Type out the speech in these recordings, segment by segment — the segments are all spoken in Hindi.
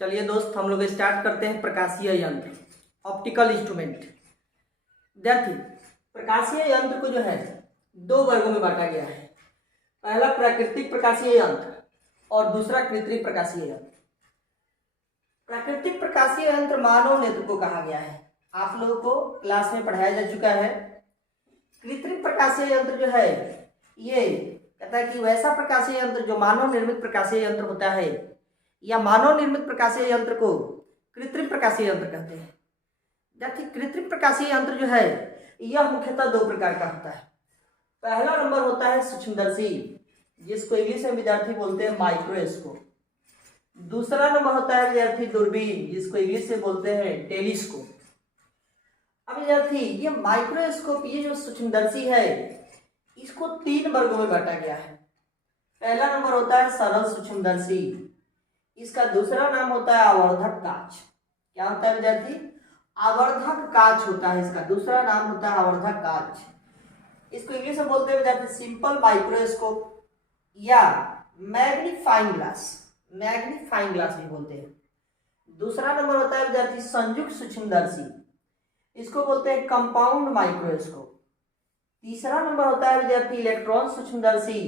चलिए दोस्त, हम लोग स्टार्ट करते हैं प्रकाशीय यंत्र, ऑप्टिकल इंस्ट्रूमेंट। विद्यार्थी, प्रकाशीय यंत्र को जो है दो वर्गों में बांटा गया है। पहला प्राकृतिक प्रकाशीय यंत्र और दूसरा कृत्रिम प्रकाशीय यंत्र। प्राकृतिक प्रकाशीय यंत्र मानव नेत्र को कहा गया है, आप लोगों को क्लास में पढ़ाया जा चुका है। कृत्रिम प्रकाशीय यंत्र जो है ये कहता है कि वैसा प्रकाशीय यंत्र जो मानव निर्मित प्रकाशीय यंत्र होता है या मानव निर्मित प्रकाशीय यंत्र को कृत्रिम प्रकाशीय यंत्र कहते हैं। देखिए, कृत्रिम प्रकाशीय यंत्र जो है यह मुख्यतः दो प्रकार का होता है। पहला नंबर होता है सूक्ष्मदर्शी, जिसको इंग्लिश में विद्यार्थी बोलते हैं माइक्रोस्कोप। दूसरा नंबर होता है विद्यार्थी दूरबीन, जिसको इंग्लिश में बोलते हैं टेलीस्कोप। अब विद्यार्थी, ये माइक्रोस्कोप, ये जो सूक्ष्मदर्शी है, इसको तीन वर्गों में बांटा गया है। पहला नंबर होता है सरल सूक्ष्मदर्शी, इसका दूसरा नाम होता है आवर्धक कांच। क्या होता है विद्यार्थी? आवर्धक कांच होता है, इसका दूसरा नाम होता है आवर्धक कांच। इसको इंग्लिश में बोलते हैं विद्यार्थी सिंपल माइक्रोस्कोप या मैग्नीफाइंग ग्लास, मैग्नीफाइंग ग्लास भी बोलते हैं। दूसरा नंबर होता है विद्यार्थी संयुक्त सूक्ष्मदर्शी, इसको बोलते हैं कंपाउंड माइक्रोस्कोप। तीसरा नंबर होता है विद्यार्थी इलेक्ट्रॉन सूक्ष्मदर्शी,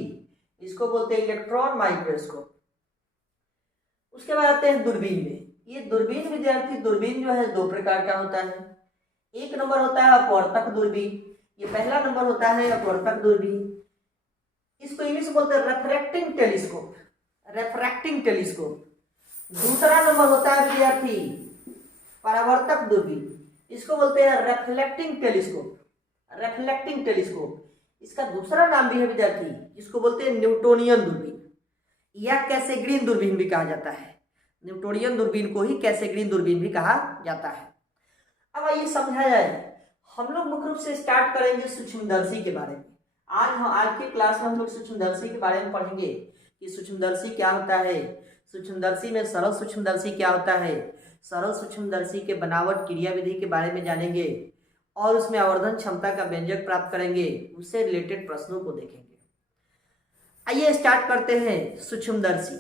इसको बोलते हैं इलेक्ट्रॉन माइक्रोस्कोप। उसके बाद आते हैं दूरबीन में। ये दूरबीन विद्यार्थी, दूरबीन जो है दो प्रकार का होता है। एक नंबर होता है अपवर्तक दूरबीन, ये पहला नंबर होता है अपवर्तक दूरबीन। इसको इंग्लिश में बोलते हैं रेफ्रैक्टिंग टेलीस्कोप, रेफ्रैक्टिंग टेलीस्कोप। दूसरा नंबर होता है विद्यार्थी परावर्तक दूरबीन, इसको बोलते हैं रिफ्लेक्टिंग टेलीस्कोप, रिफ्लेक्टिंग टेलीस्कोप। इसका दूसरा नाम भी है विद्यार्थी, जिसको बोलते हैं न्यूटोनियन दूरबीन या कैसेग्रीन दूरबीन भी कहा जाता है। न्यूटोनियन दूरबीन को ही कैसेग्रीन दूरबीन भी कहा जाता है। अब आइए समझा जाए। हम लोग मुख्य रूप से स्टार्ट करेंगे सूक्ष्मदर्शी के बारे में। आज के क्लास में हम लोग सूक्ष्मदर्शी के बारे में पढ़ेंगे कि सूक्ष्मदर्शी क्या होता है, सूक्ष्मदर्शी में सरल सूक्ष्मदर्शी क्या होता है, सरल सूक्ष्मदर्शी के बनावट क्रिया विधि के बारे में जानेंगे और उसमें आवर्धन क्षमता का व्यंजक प्राप्त करेंगे, उससे रिलेटेड प्रश्नों को देखेंगे। आइए स्टार्ट करते हैं सूक्ष्मदर्शी।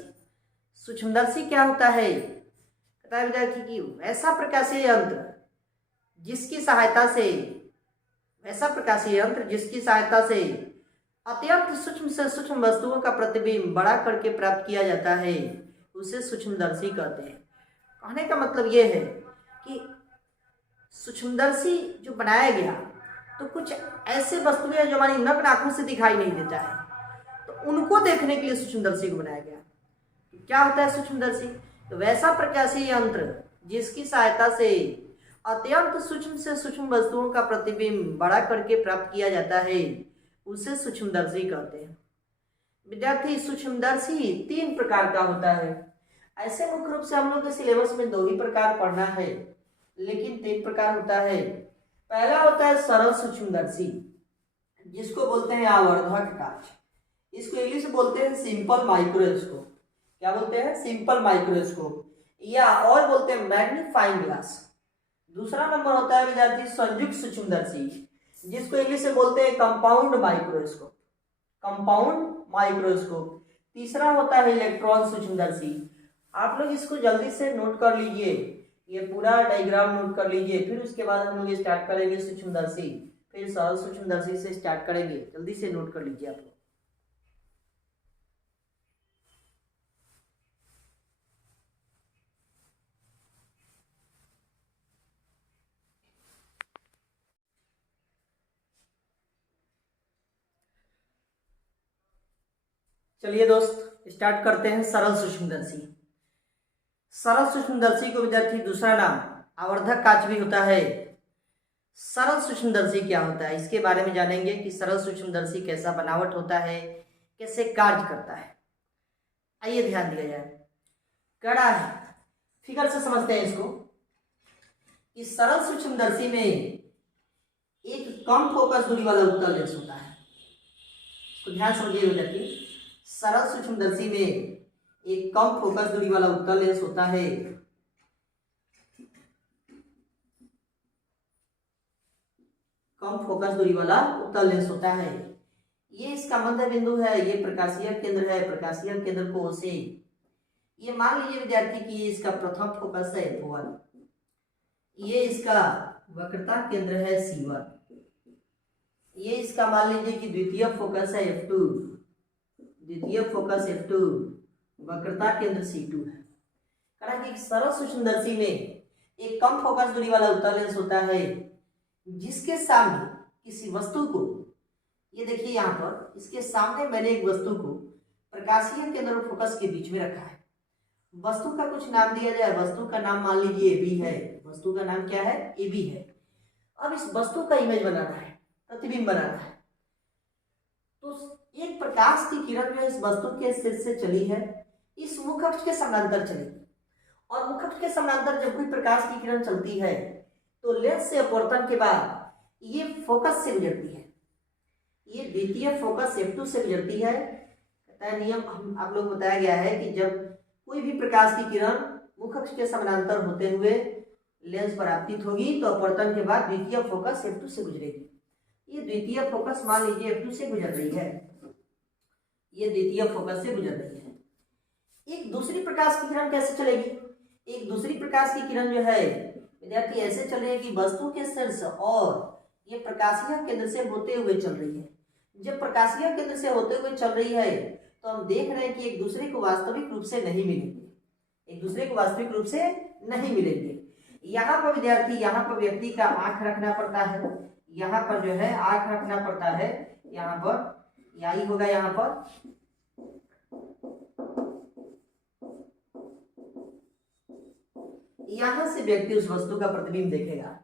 सूक्ष्मदर्शी क्या होता है? कहता है विद्यार्थी कि वैसा प्रकाशीय यंत्र जिसकी सहायता से, वैसा प्रकाशीय यंत्र जिसकी सहायता से अत्यंत सूक्ष्म से सूक्ष्म वस्तुओं का प्रतिबिंब बड़ा करके प्राप्त किया जाता है, उसे सूक्ष्मदर्शी कहते हैं। कहने का मतलब यह है कि सूक्ष्मदर्शी जो बनाया गया तो कुछ ऐसे वस्तुएं जो हमारी नग्न आंखों से दिखाई नहीं देता है, तो उनको देखने के लिए सूक्ष्मदर्शी को बनाया गया। क्या होता है सूक्ष्मदर्शी? तो वैसा प्रकाशीय यंत्र जिसकी सहायता से अत्यंत सूक्ष्म से सूक्ष्म वस्तुओं का प्रतिबिंब बड़ा करके प्राप्त किया जाता है, उसे सूक्ष्मदर्शी कहते हैं। विद्यार्थी, सूक्ष्मदर्शी तीन प्रकार का होता है। ऐसे मुख्य रूप से हम लोग के सिलेबस में दो ही प्रकार पढ़ना है, लेकिन तीन प्रकार होता है। पहला होता है सरल सूक्ष्मदर्शी, जिसको बोलते हैं आवर्धक कांच, इसको इंग्लिश में बोलते हैं सिंपल माइक्रोस्कोप। क्या बोलते हैं? सिंपल माइक्रोस्कोप, या और बोलते हैं मैग्नीफाइंग ग्लास। दूसरा नंबर होता है विद्यार्थी संयुक्त सूक्ष्मदर्शी, जिसको इंग्लिश में बोलते हैं कंपाउंड माइक्रोस्कोप, कंपाउंड माइक्रोस्कोप। तीसरा होता है इलेक्ट्रॉन सूक्ष्मदर्शी। आप लोग इसको जल्दी से नोट कर लीजिए, ये पूरा डायग्राम नोट कर लीजिए, फिर उसके बाद हम लोग स्टार्ट करेंगे सूक्ष्मदर्शी, फिर सरल सूक्ष्मदर्शी से स्टार्ट करेंगे। जल्दी से नोट कर लीजिए आप लोग। चलिए दोस्त, स्टार्ट करते हैं सरल सूक्ष्मदर्शी। सरल सूक्ष्मदर्शी को विद्यार्थी दूसरा नाम आवर्धक कांच भी होता है। सरल सूक्ष्मदर्शी क्या होता है, इसके बारे में जानेंगे कि सरल सूक्ष्मदर्शी कैसा बनावट होता है, कैसे कार्य करता है। आइए ध्यान दिया जाए। कड़ा है, फिगर से समझते हैं इसको। इस सरल सूक्ष्मदर्शी में एक कम फोकस दूरी वाला उत्तल लेंस होता है। इसको ध्यान समझिए विद्यार्थी, सरल सूक्ष्मदर्शी में एक कम फोकस दूरी वाला उत्तल लेंस होता है। कम फोकस दूरी वाला उत्तल लेंस होता है। ये इसका मध्य बिंदु है, ये प्रकाशीय केंद्र है, प्रकाशीय केंद्र को से ये मान लीजिए विद्यार्थी कि ये इसका प्रथम फोकस है F1, ये इसका वक्रता केंद्र है C1, ये इसका मान लीजिए कि द्वितीय फोकस है F2, द्वितीय फोकस F2, वक्रता केंद्र C2 है। कारण कि सरल सूक्ष्मदर्शी में एक कम फोकस दूरी वाला उत्तल लेंस होता है जिसके सामने किसी वस्तु को, ये देखिए यहाँ पर इसके सामने मैंने एक वस्तु को प्रकाशीय केंद्र और फोकस के बीच में रखा है। वस्तु का कुछ नाम दिया जाए, वस्तु का नाम मान लीजिए AB है, वस्तु का नाम क्या है AB है। अब इस वस्तु का इमेज बनाना है, प्रतिबिंब बनाना है, तो एक प्रकाश की किरण जो है इस वस्तु के शीर्ष से चली है, इस मुख अक्ष के समानांतर चलेगी, और मुख अक्ष के समानांतर जब कोई प्रकाश की किरण चलती है तो लेंस से अपवर्तन के बाद ये फोकस से गुजरती है, ये द्वितीय फोकस F2 से गुजरती है। नियम हम आप लोग बताया गया है कि जब कोई भी प्रकाश की किरण मुख अक्ष के समानांतर होते हुए लेंस पर आपतित होगी तो अपवर्तन के बाद द्वितीय फोकस F2 से गुजरेगी। ये द्वितीय फोकस मान लीजिए F2 से गुजर रही है, ये द्वितीय फोकस से गुजर रही है। एक दूसरी प्रकाश की किरण कैसे चलेगी? एक दूसरी प्रकाश की किरण जो है विद्यार्थी ऐसे चल रही है कि वस्तु के शीर्ष और ये प्रकाशीय केंद्र से होते हुए चल रही है। जब प्रकाशीय केंद्र से होते हुए चल रही है तो हम देख रहे हैं कि एक दूसरे को वास्तविक रूप से नहीं मिलेंगे, एक दूसरे को वास्तविक रूप से नहीं मिलेंगे। यहाँ पर विद्यार्थी, यहाँ पर व्यक्ति का आंख रखना पड़ता है, यहाँ पर जो है आंख रखना पड़ता है, यहाँ पर यही होगा, यहाँ पर यहाँ से व्यक्ति उस वस्तु का प्रतिबिंब देखेगा।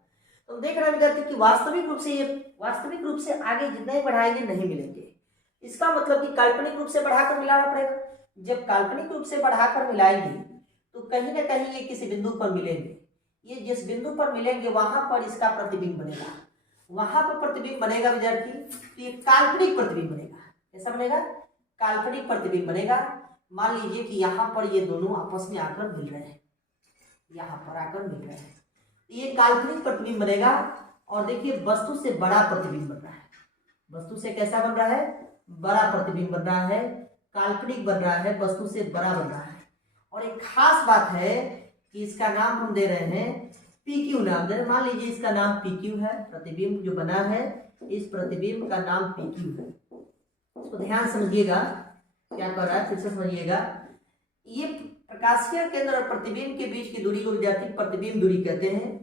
तो देख रहे हैं विद्यार्थी कि वास्तविक रूप से आगे जितना ही बढ़ाएंगे नहीं मिलेंगे। इसका मतलब कि काल्पनिक रूप से बढ़ाकर मिलाना पड़ेगा। जब काल्पनिक रूप से बढ़ाकर मिलाएंगे तो कहीं ना कहीं ये किसी बिंदु पर मिलेंगे। ये जिस बिंदु पर मिलेंगे वहां पर इसका प्रतिबिंब बनेगा, वहां पर प्रतिबिंब बनेगा विद्यार्थी, तो ये काल्पनिक प्रतिबिंब बनेगा। कैसा बनेगा? काल्पनिक प्रतिबिंब बनेगा। मान लीजिए कि यहाँ पर ये दोनों आपस में आकर मिल रहे हैं, यहाँ पर आकर मिल रहे हैं, ये काल्पनिक प्रतिबिंब बनेगा। और देखिए वस्तु से बड़ा प्रतिबिंब बन रहा है, वस्तु से कैसा बन रहा है? बड़ा प्रतिबिंब बन रहा है, काल्पनिक बन रहा है, वस्तु से बड़ा बन रहा है। और एक खास बात है कि इसका नाम हम दे रहे हैं PQ नाम दे रहे हैं। मान लीजिए इसका नाम PQ है, प्रतिबिंब जो बना है इस प्रतिबिंब का नाम PQ है। इसको ध्यान समझिएगा क्या कर रहा है, फिर से समझिएगा। ये प्रकाशीय केंद्र और प्रतिबिंब के बीच की दूरी को विद्यार्थी प्रतिबिंब दूरी कहते हैं।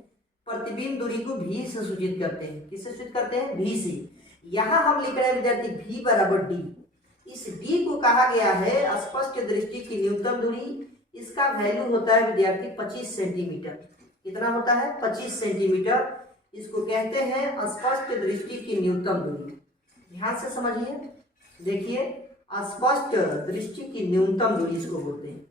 प्रतिबिंब दूरी को V से सूचित करते हैं। किससे सूचित करते हैं? V से। यहाँ हम लिख रहे हैं विद्यार्थी V बराबर D। इस D को कहा गया है स्पष्ट दृष्टि की न्यूनतम दूरी। इसका वैल्यू होता है विद्यार्थी 25 सेंटीमीटर। कितना होता है? 25 सेंटीमीटर। इसको कहते हैं स्पष्ट दृष्टि की न्यूनतम दूरी। ध्यान से समझिए, देखिए स्पष्ट दृष्टि की न्यूनतम दूरी इसको बोलते हैं,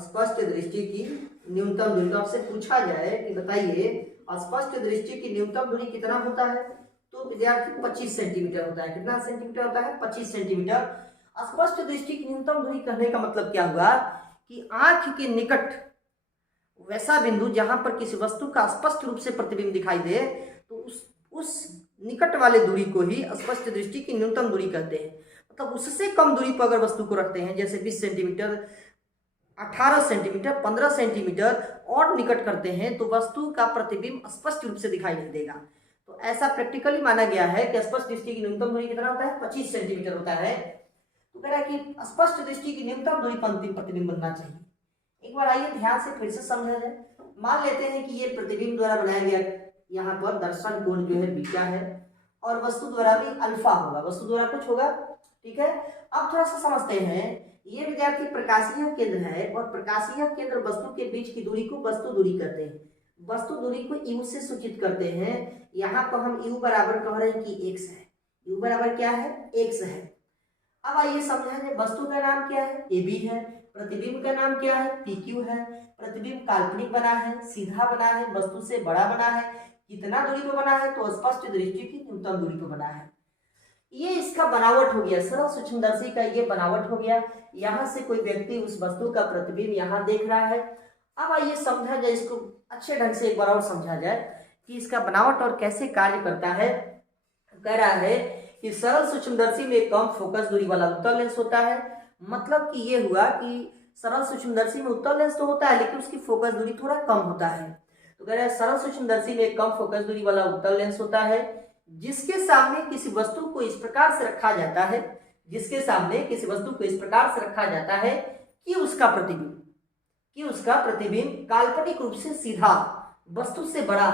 स्पष्ट दृष्टि की न्यूनतम दूरी। तो आपसे पूछा जाए कि बताइए स्पष्ट दृष्टि की न्यूनतम दूरी कितना होता है, तो विद्यार्थी 25 सेंटीमीटर होता है। कितना सेंटीमीटर होता है? 25 सेंटीमीटर। स्पष्ट दृष्टि की न्यूनतम दूरी कहने का मतलब क्या हुआ कि आंख के निकट वैसा बिंदु जहां पर किसी वस्तु का स्पष्ट रूप से प्रतिबिंब दिखाई दे, तो उस निकट वाले दूरी को ही स्पष्ट दृष्टि की न्यूनतम दूरी कहते हैं। मतलब उससे कम दूरी पर अगर वस्तु को रखते हैं, जैसे 20 सेंटीमीटर, 18 सेंटीमीटर, 15 सेंटीमीटर और निकट करते हैं, तो वस्तु का प्रतिबिंब स्पष्ट रूप से दिखाई नहीं देगा। तो ऐसा प्रैक्टिकली माना गया है कि स्पष्ट दृष्टि की न्यूनतम दूरी कितना होता है? 25 सेंटीमीटर होता है। तो कह रहा है कि स्पष्ट दृष्टि की न्यूनतम दूरी पर प्रतिबिंब बनना चाहिए। एक बार आइए ध्यान से फिर से समझा जाए। मान लेते हैं कि ये प्रतिबिंब द्वारा बनाया गया यहाँ पर दर्शन कोण जो है बीटा है और वस्तु द्वारा भी अल्फा होगा, वस्तु द्वारा कुछ होगा, ठीक है। अब थोड़ा सा समझते हैं। ये विद्यार्थी प्रकाशीय केंद्र है और प्रकाशीय केंद्र वस्तु के बीच की दूरी को वस्तु दूरी कहते हैं। वस्तु दूरी को U से सूचित करते हैं। यहाँ पर हम U बराबर कह रहे हैं कि x है। U बराबर क्या है? x है। अब आइए समझाएं, वस्तु का नाम क्या है? AB है। प्रतिबिंब का नाम क्या है? PQ है। प्रतिबिंब काल्पनिक बना है, सीधा बना है, वस्तु से बड़ा बना है। कितना दूरी पर बना है? तो स्पष्ट दृष्टि की न्यूनतम दूरी पर बना है। ये इसका बनावट हो गया, सरल सूक्ष्मदर्शी का ये बनावट हो गया। यहाँ से कोई व्यक्ति उस वस्तु का प्रतिबिंब यहाँ देख रहा है। अब आइए समझा जाए, इसको अच्छे ढंग से एक बार और समझा जाए कि इसका बनावट और कैसे कार्य करता है। कह रहा है कि सरल सूक्ष्मदर्शी में कम फोकस दूरी वाला उत्तल लेंस होता है। मतलब कि ये हुआ कि सरल सूक्ष्मदर्शी में उत्तल लेंस तो होता है लेकिन उसकी फोकस दूरी थोड़ा कम होता है। तो कह रहे हैं सरल सूक्ष्मदर्शी में कम फोकस दूरी वाला उत्तल लेंस होता है जिसके सामने किसी वस्तु को इस प्रकार से रखा जाता है, जिसके सामने किसी वस्तु को इस प्रकार से रखा जाता है कि उसका प्रतिबिंब काल्पनिक रूप से सीधा वस्तु से बड़ा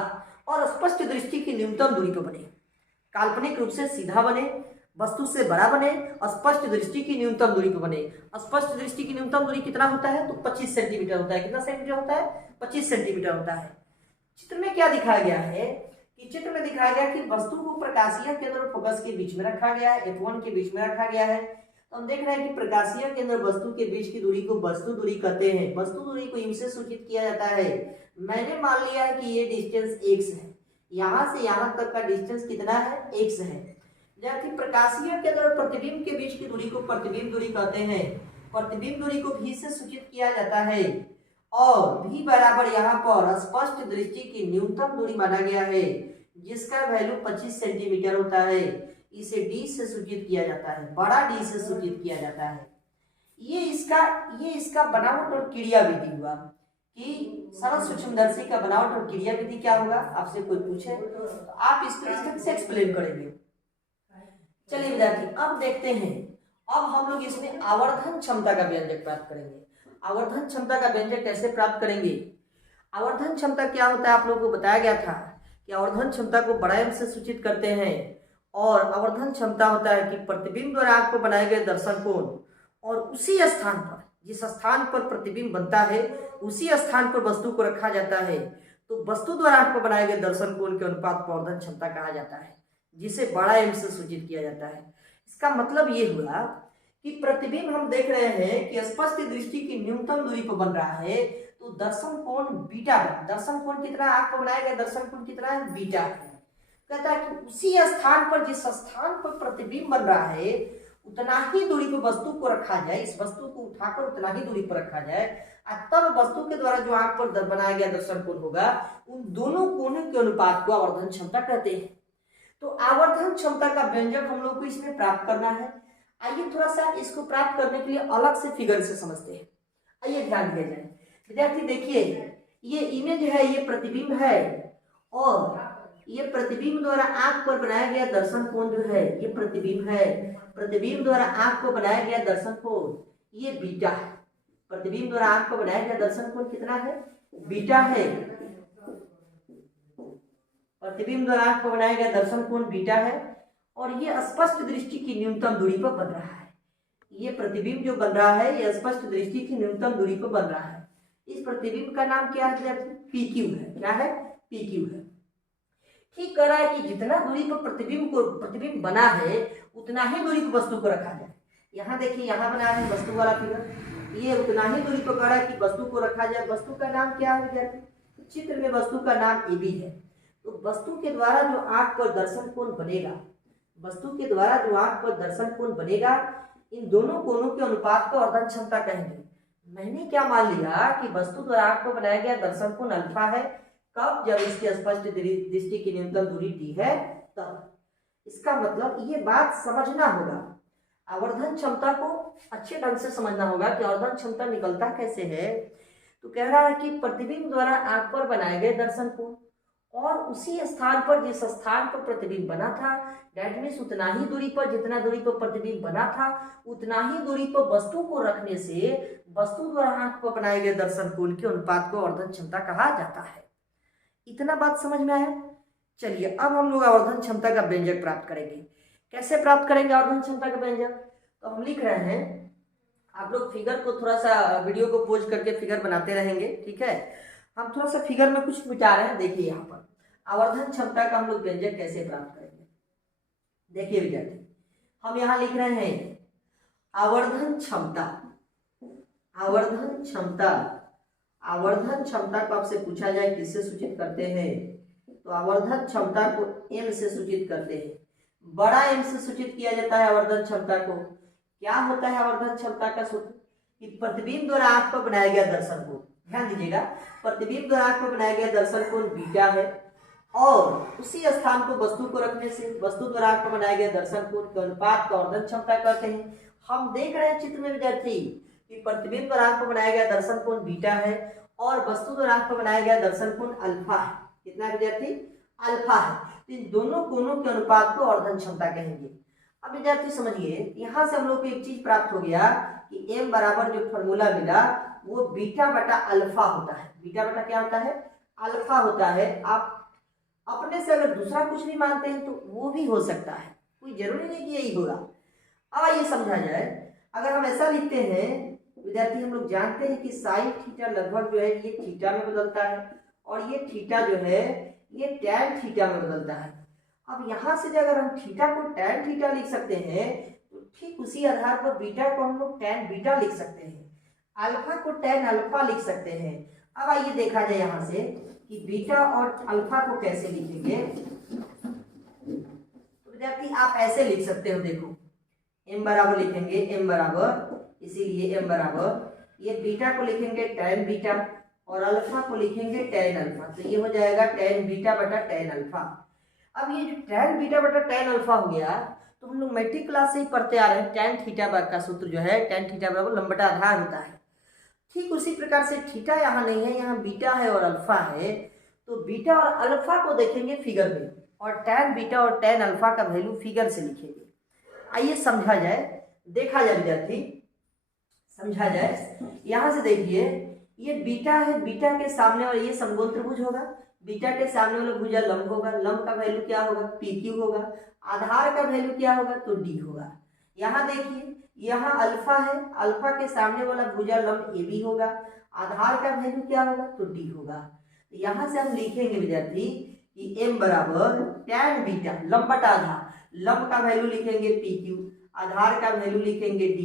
और स्पष्ट दृष्टि की न्यूनतम दूरी पर बने। काल्पनिक रूप से सीधा बने, वस्तु से बड़ा बने, स्पष्ट दृष्टि की न्यूनतम दूरी पर बने। स्पष्ट दृष्टि की न्यूनतम दूरी कितना होता है? तो 25 सेंटीमीटर होता है। कितना सेंटीमीटर होता है? 25 सेंटीमीटर होता है। चित्र में क्या दिखाया गया है कि चित्र में दिखाया गया कि वस्तु को प्रकाशीय केंद्र और फोकस के बीच में रखा गया है, F1 के बीच में रखा गया है। तो हम देख रहे हैं कि प्रकाशीय केंद्र वस्तु के बीच की दूरी को वस्तु दूरी कहते हैं। वस्तु दूरी को इनसे सूचित किया जाता है। मैंने मान लिया है कि ये डिस्टेंस x है, यहाँ से यहाँ तक का डिस्टेंस कितना है? x है। जबकि प्रकाशीय केंद्र और प्रतिबिंब के बीच की दूरी को प्रतिबिंब दूरी कहते हैं। प्रतिबिंब दूरी को v से सूचित किया जाता है और v बराबर यहाँ पर स्पष्ट दृष्टि की न्यूनतम दूरी माना गया है जिसका वैल्यू 25 सेंटीमीटर होता है। इसे d से सूचित किया जाता है, बड़ा D से सूचित किया जाता है। ये इसका बनावट और क्रिया विधि हुआ कि सरल सूक्ष्मदर्शी का बनावट और क्रिया विधि क्या होगा। आपसे कोई पूछे तो आप इसको इस ढंग से एक्सप्लेन करेंगे। चलिए विद्यार्थी अब देखते हैं, अब हम लोग इसमें आवर्धन क्षमता का व्यंजक प्राप्त करेंगे। आवर्धन क्षमता का व्यंजक कैसे प्राप्त करेंगे? आवर्धन क्षमता क्या होता है आप लोगों को बताया गया था कि आवर्धन क्षमता को बड़ा एम से सूचित करते हैं और आवर्धन क्षमता होता है कि प्रतिबिंब द्वारा आंख पर बनाए गए दर्शन कोण और उसी स्थान पर, जिस स्थान पर प्रतिबिंब बनता है उसी स्थान पर वस्तु को रखा जाता है। तो वस्तु द्वारा आंख पर बनाए गए दर्शन कोण के अनुपात को आवर्धन क्षमता कहा जाता है जिसे बड़ा एम से सूचित किया जाता है। इसका मतलब ये हुआ कि प्रतिबिंब हम देख रहे हैं कि स्पष्ट दृष्टि की न्यूनतम दूरी पर बन रहा है तो दर्शन कोण बीटा है। दर्शन कोण कितना? आंख पर बनाया गया दर्शन कोण कितना है? बीटा है। कहता है कि उसी स्थान पर, जिस स्थान पर प्रतिबिंब बन रहा है उतना ही दूरी पर वस्तु को रखा जाए, इस वस्तु को उठाकर उतना ही दूरी पर रखा जाए और तब वस्तु के द्वारा जो आंख पर बनाया गया दर्शन कोण होगा उन दोनों कोणों के अनुपात को आवर्धन क्षमता कहते हैं। तो आवर्धन क्षमता का व्यंजक हम लोग को इसमें प्राप्त करना है। आइए थोड़ा सा इसको प्राप्त करने के लिए अलग से फिगर से समझते हैं। आइए ध्यान दिया जाए विद्यार्थी। देखिए ये इमेज है, ये प्रतिबिंब है और ये प्रतिबिंब द्वारा आंख पर बनाया गया दर्शन कोण जो है ये प्रतिबिंब है। प्रतिबिंब द्वारा आंख पर बनाया गया दर्शन कोण ये बीटा है। प्रतिबिंब द्वारा आंख पर बनाया गया दर्शन कोण कितना है? बीटा है। प्रतिबिंब द्वारा आंख पर बनाया गया दर्शन कोण बीटा है और ये स्पष्ट दृष्टि की न्यूनतम दूरी पर बन रहा है। ये प्रतिबिंब जो बन रहा है ये स्पष्ट दृष्टि की न्यूनतम दूरी पर बन रहा है। इस प्रतिबिंब का नाम क्या है? PQ है। क्या है? PQ है। ठीक कह रहा है कि जितना दूरी पर प्रतिबिंब बना है उतना ही दूरी पर वस्तु को रखा जाए। यहाँ देखिए, यहाँ बना है वस्तु वाला फिगर, ये उतना ही दूरी पर कह रहा है कि वस्तु को रखा जाए। वस्तु का नाम क्या है विद्यार्थी? चित्र में वस्तु का नाम AB है। तो वस्तु के द्वारा जो आंख पर दर्शन कोण बनेगा, वस्तु के द्वारा जो आंख पर दर्शन कोण बनेगा इन दोनों कोणों के अनुपात को आवर्धन क्षमता कहेंगे। मैंने क्या मान लिया कि वस्तु द्वारा आंख पर बनाया गया दर्शन कोण अल्फा है। कब? जब इसकी स्पष्ट दृष्टि की न्यूनतम दूरी D है तब। इसका मतलब ये बात समझना होगा, आवर्धन क्षमता को अच्छे ढंग से समझना होगा कि आवर्धन क्षमता निकलता कैसे है। तो कह रहा है कि प्रतिबिंब द्वारा आंख पर बनाए गए दर्शन कोण और उसी स्थान पर, जिस स्थान पर प्रतिबिंब बना था, दैट मीन्स उतना ही दूरी पर, जितना दूरी पर प्रतिबिंब बना था उतना ही दूरी पर वस्तु को रखने से वस्तु द्वारा आंख पर बनाए गए दर्शन कोण के अनुपात को आवर्धन क्षमता कहा जाता है। इतना बात समझ में आया? चलिए अब हम लोग आवर्धन क्षमता का व्यंजक प्राप्त करेंगे। कैसे प्राप्त करेंगे आवर्धन क्षमता का व्यंजक? तो हम लिख रहे हैं, आप लोग फिगर को थोड़ा सा वीडियो को पोज करके फिगर बनाते रहेंगे, ठीक है। हम थोड़ा सा फिगर में कुछ मिटा रहे हैं। देखिए यहाँ पर आवर्धन क्षमता का हम लोग व्यंजक कैसे प्राप्त करेंगे। देखिए विद्यार्थी, हम यहाँ लिख रहे हैं आवर्धन क्षमता। आवर्धन क्षमता, आवर्धन क्षमता को आपसे पूछा जाए किससे सूचित करते हैं तो आवर्धन क्षमता को M से सूचित करते हैं। बड़ा M से सूचित किया जाता है आवर्धन क्षमता को। क्या होता है आवर्धन क्षमता का सूत्र? कि प्रतिबिंब द्वारा आंख पर बनाया गया दर्शन कोण, ध्यान दीजिएगा, प्रतिबिंब द्वारा आंख पर बनाया गया दर्शन कोण बीटा है और उसी स्थान को वस्तु को रखने से वस्तु द्वारा आंख पर बनाया गया दर्शन कोण के अनुपात को आवर्धन क्षमता कहते हैं। हम देख रहे हैं चित्र में विद्यार्थी कि प्रतिबिंब वरांक पर बनाया गया दर्शन कोण बीटा है और वस्तु वरांक पर बनाया गया दर्शन कोण अल्फा है। कितना है विद्यार्थी? अल्फा है। तो इन दोनों कोणों के अनुपात को अर्धन क्षमता कहेंगे। अब विद्यार्थी समझिए, यहाँ से हम लोग को एक चीज प्राप्त हो गया कि m बराबर जो फॉर्मूला मिला वो बीटा बटा अल्फा होता है। बीटा बटा क्या होता है? अल्फा होता है। आप अपने से अगर दूसरा कुछ भी मानते हैं तो वो भी हो सकता है, कोई जरूरी नहीं कि यही होगा। अब आइए समझा जाए। अगर हम ऐसा लिखते हैं विद्यार्थी, हम लोग जानते हैं कि साइन थीटा लगभग जो है ये थीटा में बदलता है और ये थीटा जो है ये टैन थीटा में बदलता है। अब यहाँ से अगर हम थीटा को टैन थीटा लिख सकते हैं तो ठीक उसी आधार पर बीटा को हम लोग टैन बीटा लिख सकते हैं, अल्फा को टैन अल्फा लिख सकते हैं। अब आइए देखा जाए यहाँ से कि बीटा और अल्फा को कैसे लिखेंगे। तो विद्यार्थी आप ऐसे लिख सकते हो, देखो m बराबर लिखेंगे m बराबर, इसीलिए m बराबर ये बीटा को लिखेंगे टैन बीटा और अल्फा को लिखेंगे टैन अल्फा। तो ये हो जाएगा टैन बीटा बटा टैन अल्फा। अब ये जो टैन बीटा बटा टैन अल्फा हो गया तो हम लोग मैट्रिक क्लास से ही पढ़ते आ रहे हैं, टैन थीटा का सूत्र जो है टैन थीटा बराबर लंब बटा आधार होता है। ठीक उसी प्रकार से थीटा यहाँ नहीं है, यहाँ बीटा है और अल्फा है। तो बीटा और अल्फा को देखेंगे फिगर में और टैन बीटा और टैन अल्फा का वैल्यू फिगर से लिखेंगे। आइए समझा जाए, देखा जाए विद्यार्थी, समझा जाए। यहाँ से देखिए ये बीटा है, बीटा के सामने और ये समकोण त्रिभुज होगा, बीटा के सामने वाला भुजा लंब होगा, लंब का वैल्यू क्या होगा? PQ होगा। आधार का वैल्यू क्या होगा? तो D होगा। यहाँ देखिए यहाँ अल्फा है, अल्फा के सामने वाला भुजा लंब AB होगा, आधार का वैल्यू क्या होगा? तो D होगा। यहाँ से हम लिखेंगे विद्यार्थी कि m बराबर टैन बीटा लंब बटा आधार, लंब का वैल्यू लिखेंगे PQ, आधार का वैल्यू लिखेंगे D।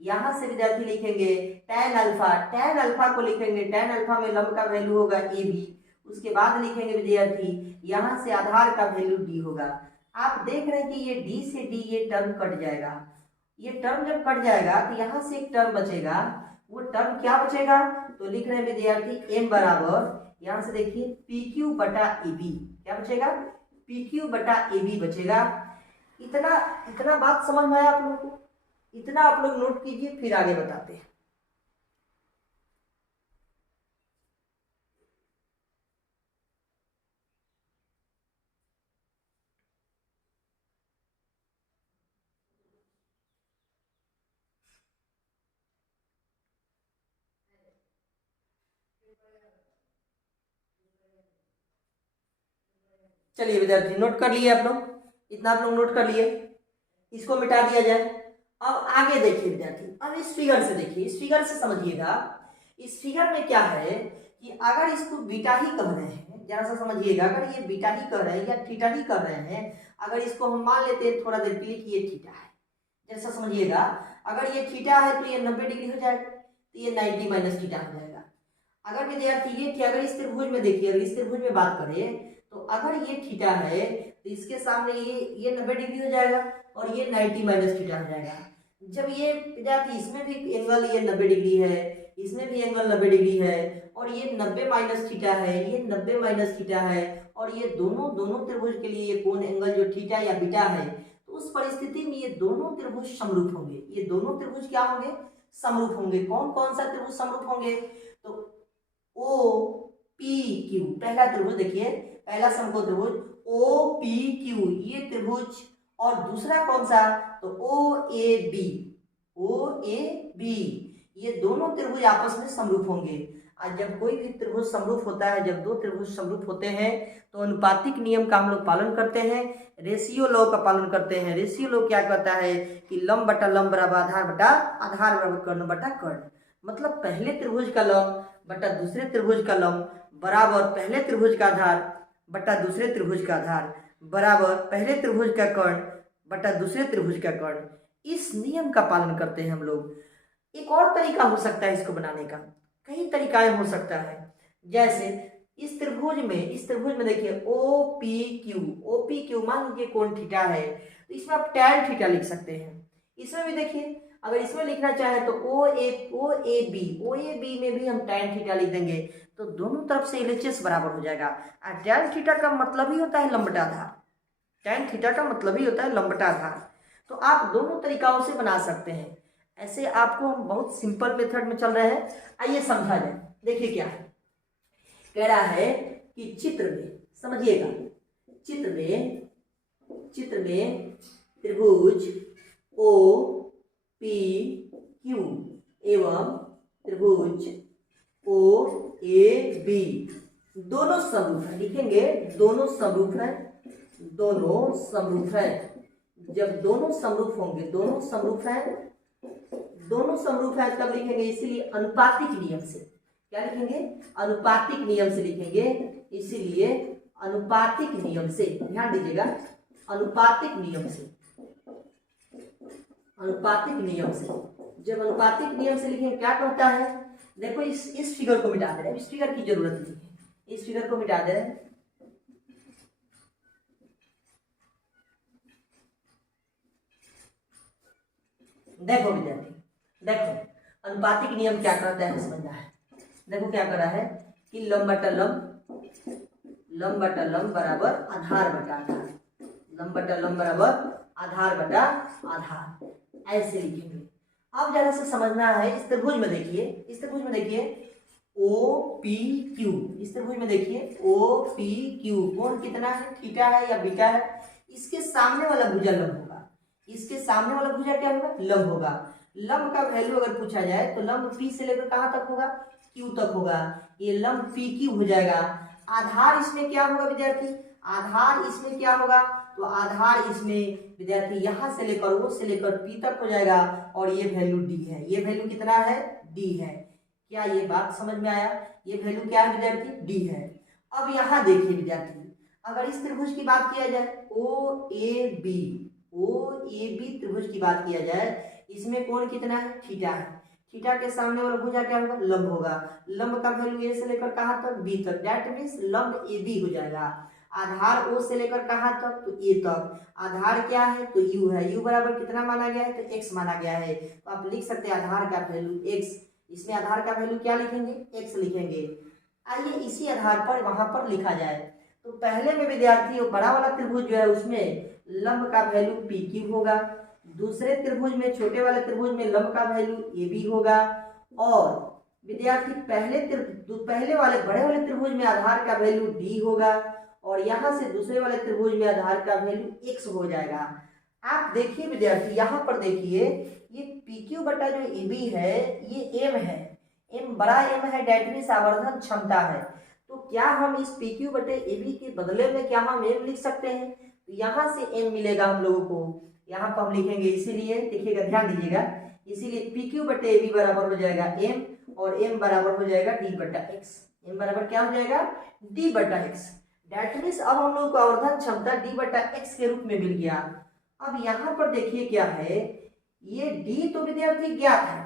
यहाँ से विद्यार्थी लिखेंगे टैन अल्फा, टैन अल्फा को लिखेंगे, टैन अल्फा में लंब का वैल्यू होगा AB। उसके बाद लिखेंगे विद्यार्थी यहाँ से आधार का वैल्यू D होगा। आप देख रहे हैं कि ये D से D ये टर्म कट जाएगा। ये टर्म जब कट जाएगा तो यहाँ से एक टर्म बचेगा, वो टर्म क्या बचेगा? तो लिख रहे हैं विद्यार्थी m बराबर, यहाँ से देखिए PQ बटा AB, क्या बचेगा? PQ बटा AB बचेगा। इतना बात समझ में आया आप लोगों को? इतना आप लोग नोट कीजिए, फिर आगे बताते हैं। चलिए विद्यार्थी नोट कर लिए आप लोग, इतना आप लोग नोट कर लिए, इसको मिटा दिया जाए। अब आगे देखिए विद्यार्थी, अब इस फिगर से देखिए, इस फिगर से समझिएगा। इस फिगर में क्या है कि अगर इसको बीटा ही कह रहे हैं, जरा सा समझिएगा, अगर ये बीटा ही कह रहे हैं या थीटा ही कर रहे हैं, अगर इसको हम मान लेते हैं थोड़ा देर के लिए कि ये थीटा है, जैसा समझिएगा, अगर ये थीटा है तो ये 90 डिग्री हो जाएगा, तो ये 90 माइनस थीटा हो जाएगा। अगर विद्यार्थी ये अगर इस त्रिभुज में देखिए, अगर इस त्रिभुज में बात करें तो अगर ये थीटा है तो इसके सामने ये 90 डिग्री हो जाएगा और ये 90 माइनस थीटा हो जाएगा। जब ये विद्यार्थी इसमें भी एंगल ये 90 डिग्री है, इसमें भी एंगल 90 डिग्री है और ये 90 माइनस थीटा है, ये 90 माइनस थीटा है और ये दोनों त्रिभुज के लिए ये कोण एंगल जो थीटा या बीटा है, तो उस परिस्थिति में ये दोनों त्रिभुज समरूप होंगे। ये दोनों त्रिभुज क्या होंगे? समरूप होंगे। कौन कौन सा त्रिभुज समरूप होंगे? तो OPQ पहला त्रिभुज, देखिए पहला समकोण त्रिभुज OPQ ये त्रिभुज, और दूसरा कौन सा? तो OAB ये दोनों त्रिभुज आपस में समरूप होंगे। आज जब कोई भी त्रिभुज समरूप होता है, जब दो त्रिभुज समरूप होते हैं तो अनुपातिक नियम का हम लोग पालन करते हैं, रेशियो लॉ का पालन करते हैं। रेशियो लॉ क्या कहता है कि लंब बटा लंब बराबर आधार बटा आधार बराबर कर्ण बटा कर्ण, मतलब पहले त्रिभुज का लंब बटा दूसरे त्रिभुज का लंब बराबर पहले त्रिभुज का आधार बटा दूसरे त्रिभुज का आधार बराबर पहले त्रिभुज का कर्ण बटा दूसरे त्रिभुज का कर्ण। इस नियम का पालन करते हैं हम लोग। एक और तरीका हो सकता है इसको बनाने का, कई तरीकाएं हो सकता है। जैसे इस त्रिभुज में देखिए OPQ मान लीजिए कोण थीटा है, तो इसमें आप टैन थीटा लिख सकते हैं। इसमें भी देखिए, अगर इसमें लिखना चाहे तो OAB में भी हम टैन थीटा लिख देंगे, तो दोनों तरफ से LHS बराबर हो जाएगा। टैन थीटा का मतलब ही होता है लंब बटा आधार, टैन थीटा का मतलब ही होता है लंब बटा आधार। तो आप दोनों तरीकाओं से बना सकते हैं। ऐसे आपको हम बहुत सिंपल मेथड में चल रहे हैं, आइए समझा जाए। देखिए क्या है, कह रहा है कि चित्र में, समझिएगा, चित्र में त्रिभुज ओ पी क्यू एवं त्रिभुज ओ ए बी दोनों समरूप है। लिखेंगे दोनों समरूप है, दोनों समरूप है। जब दोनों समरूप होंगे, दोनों समरूप है, दोनों समरूप है तब लिखेंगे, इसीलिए अनुपातिक नियम से। क्या लिखेंगे? अनुपातिक नियम से लिखेंगे, इसीलिए अनुपातिक नियम से, ध्यान दीजिएगा, अनुपातिक नियम से, अनुपातिक नियम से। जब अनुपातिक नियम से लिखेंगे क्या कहता है, देखो इस फिगर को मिटा दे रहे हैं, इस फिगर की जरूरत नहीं है, इस फिगर को मिटा दे रहे हैं। देखो विद्यार्थी, देखो अनुपातिक नियम क्या कहता है समझना है। देखो क्या कर रहा है कि लंब बटा लंब, लंब बटा लंब बराबर आधार बटा आधार, लंब बटा लंब बराबर आधार बटा आधार, ऐसे लिखेंगे। अब जरा से समझना है, इस त्रिभुज में देखिए, इस त्रिभुज में देखिए ओ पी क्यू, इस त्रिभुज में देखिए ओ पी क्यू, कोण कितना है, थीटा है या बीटा है। इसके सामने वाला भुजा लंब होगा, इसके सामने वाला भुजा क्या होगा, लंब होगा। लंब का वैल्यू अगर पूछा जाए तो लंब पी से लेकर कहां तक होगा, क्यू तक होगा, ये लंब पी क्यू हो जाएगा। आधार इसमें क्या होगा विद्यार्थी, आधार इसमें क्या होगा, तो आधार इसमें विद्यार्थी यहां से लेकर ओ से लेकर पी तक हो जाएगा, और ये वैल्यू डी है, ये वैल्यू कितना है, डी है। क्या ये बात समझ में आया, ये वैल्यू क्या है विद्यार्थी, डी है। अब यहाँ देखिए विद्यार्थी, अगर इस त्रिभुज की बात किया जाए ओ ए बी त्रिभुज की बात किया जाए, इसमें कोण कितना है, थीटा है। थीटा के सामने वाला भुजा क्या होगा, लंब होगा। लंब का वैल्यू ए से लेकर कहां तक, बी तक, दैट मीन्स लंब ए बी हो जाएगा। आधार ओ से लेकर कहां तक, तो ए तक। आधार क्या है, तो यू है, यू बराबर कितना माना गया है, तो एक्स माना गया है। तो आप लिख सकते हैं आधार का वैल्यू एक्स, इसमें आधार का वैल्यू क्या लिखेंगे, एक्स लिखेंगे। आइए इसी आधार पर वहां पर लिखा जाए। तो पहले में विद्यार्थी बड़ा वाला त्रिभुज जो है उसमें लंब का वैल्यू पी क्यू होगा, दूसरे त्रिभुज में, छोटे वाले त्रिभुज में लंब का वैल्यू ए बी होगा, और विद्यार्थी पहले वाले बड़े वाले त्रिभुज में आधार का वैल्यू डी होगा, और यहां से दूसरे वाले त्रिभुज में आधार का वैल्यू एक्स हो जाएगा। आप देखिए विद्यार्थी, यहाँ पर देखिए ये पी क्यू बटा जो ए बी है ये एम है, एम बड़ा एम है, डेट मीन्स आवर्धन क्षमता है। तो क्या हम इस पी क्यू बटे ए बी के बदले में क्या हम एम लिख सकते हैं, तो यहाँ से एम मिलेगा हम लोगों को, यहाँ पर हम लिखेंगे, इसीलिए देखिएगा, ध्यान दीजिएगा, इसीलिए पी क्यू बटे ए बी बराबर हो जाएगा एम, और एम बराबर हो जाएगा डी बटा एक्स। एम बराबर क्या हो जाएगा, डी बटा एक्स। डेट मीन्स अब हम लोग को आवर्धन क्षमता डी बटा एक्स के रूप में मिल गया। अब यहाँ पर देखिए क्या है, ये डी तो विद्यार्थी ज्ञात है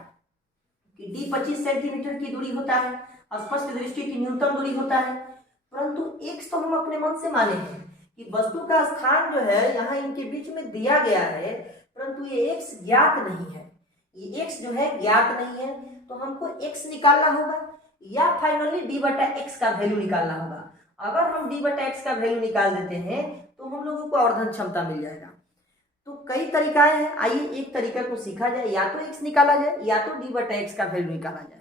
कि डी 25 सेंटीमीटर की दूरी होता है, स्पष्ट दृष्टि की न्यूनतम दूरी होता है, परंतु एक्स तो हम अपने मन से माने हैं कि वस्तु का स्थान जो है यहाँ इनके बीच में दिया गया है, परंतु ये एक्स ज्ञात नहीं है, ये एक्स जो है ज्ञात नहीं है, तो हमको एक्स निकालना होगा या फाइनली डी बटा एक्स का वैल्यू निकालना होगा। अगर हम डी बटा एक्स का वैल्यू निकाल देते हैं तो हम लोगों को आवर्धन क्षमता मिल जाएगा। तो कई तरीकाएं हैं, आइए एक तरीका को सीखा जाए, या तो एक्स निकाला जाए या तो डी बटा एक्स का वैल्यू निकाला जाए।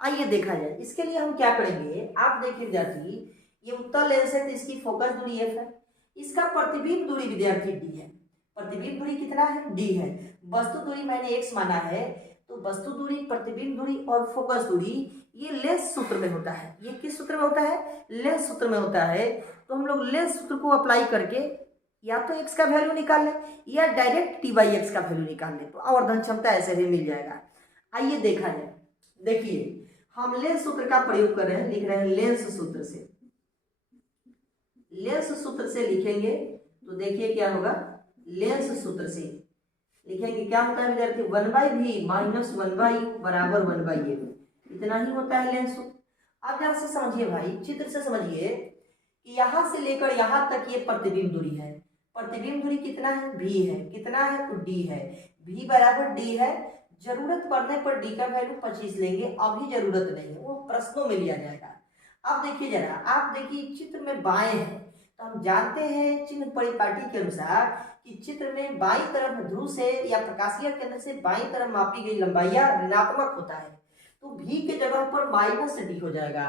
आइए देखा जाए, इसके लिए हम क्या करेंगे, आप देखिए विद्यार्थी, ये उत्तल लेंस है तो इसकी फोकस दूरी एफ है, इसका प्रतिबिंब दूरी विद्यार्थी डी है, प्रतिबिंब दूरी कितना है, डी है। वस्तु दूरी मैंने एक्स माना है, तो वस्तु दूरी, प्रतिबिंब दूरी और फोकस दूरी ये लेंस सूत्र में होता है। ये किस सूत्र में होता है, लेंस सूत्र में होता है। तो हम लोग लेंस सूत्र को अप्लाई करके या तो एक्स का वैल्यू निकाल लें या डायरेक्ट टी बाई एक्स का वैल्यू निकाल लें, तो आवर्धन क्षमता ऐसे भी मिल जाएगा। आइए देखा जाए, देखिए हम लेंस सूत्र का प्रयोग कर रहे हैं, लिख रहे हैं लेंस सूत्र से, लेंस सूत्र से लिखेंगे तो देखिए क्या होगा, लेंस सूत्र से लिखेंगे क्या होता है विद्यार्थी, 1/v माइनस 1/u बराबर 1/a, इतना ही होता है लेंस सूत्र। अब ध्यान से समझिए भाई, चित्र से समझिए कि यहां से लेकर यहां तक ये प्रतिबिंब दूरी है, प्रतिबिंब दूरी कितना है, v है, कितना है तो d है, v बराबर d है। जरूरत पड़ने पर d का वैल्यू 25 लेंगे, अभी जरूरत नहीं है, वो प्रश्नों में लिया जाएगा। अब देखिए जरा, आप देखिए चित्र में बाएं है, तो हम जानते हैं चिन्ह परिपाटी के अनुसार कि चित्र में बाईं तरफ ध्रुव से या प्रकाशीय केंद्र से बाईं तरफ मापी गई लंबाई ऋणात्मक होता है, तो भी के जगह पर -d हो जाएगा।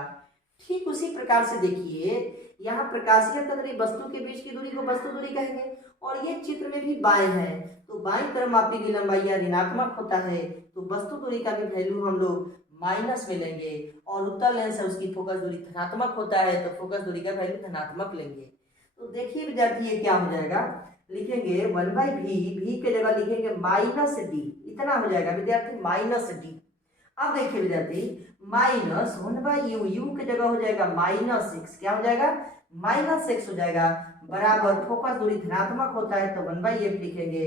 ठीक उसी प्रकार से देखिए यहाँ प्रकाशीय केंद्र वस्तु के बीच की दूरी को वस्तु दूरी कहेंगे, और ये चित्र में भी बाएं है, तो बाईं तरफ मापी गई लंबाई ऋणात्मक होता है, तो वस्तु दूरी का भी वैल्यू हम लोग माइनस में लेंगे, और उत्तल लेंस है उसकी फोकस दूरी धनात्मक होता है, तो फोकस दूरी का वैल्यू धनात्मक लेंगे। तो देखिए विद्यार्थी ये क्या हो जाएगा, लिखेंगे 1/v, v के जगह लिखेंगे -d, इतना हो जाएगा विद्यार्थी -d। अब देखिए विद्यार्थी -1/u, u के जगह हो जाएगा -x, क्या हो जाएगा -x हो जाएगा, बराबर फोकस दूरी धनात्मक होता है तो 1/f लिखेंगे।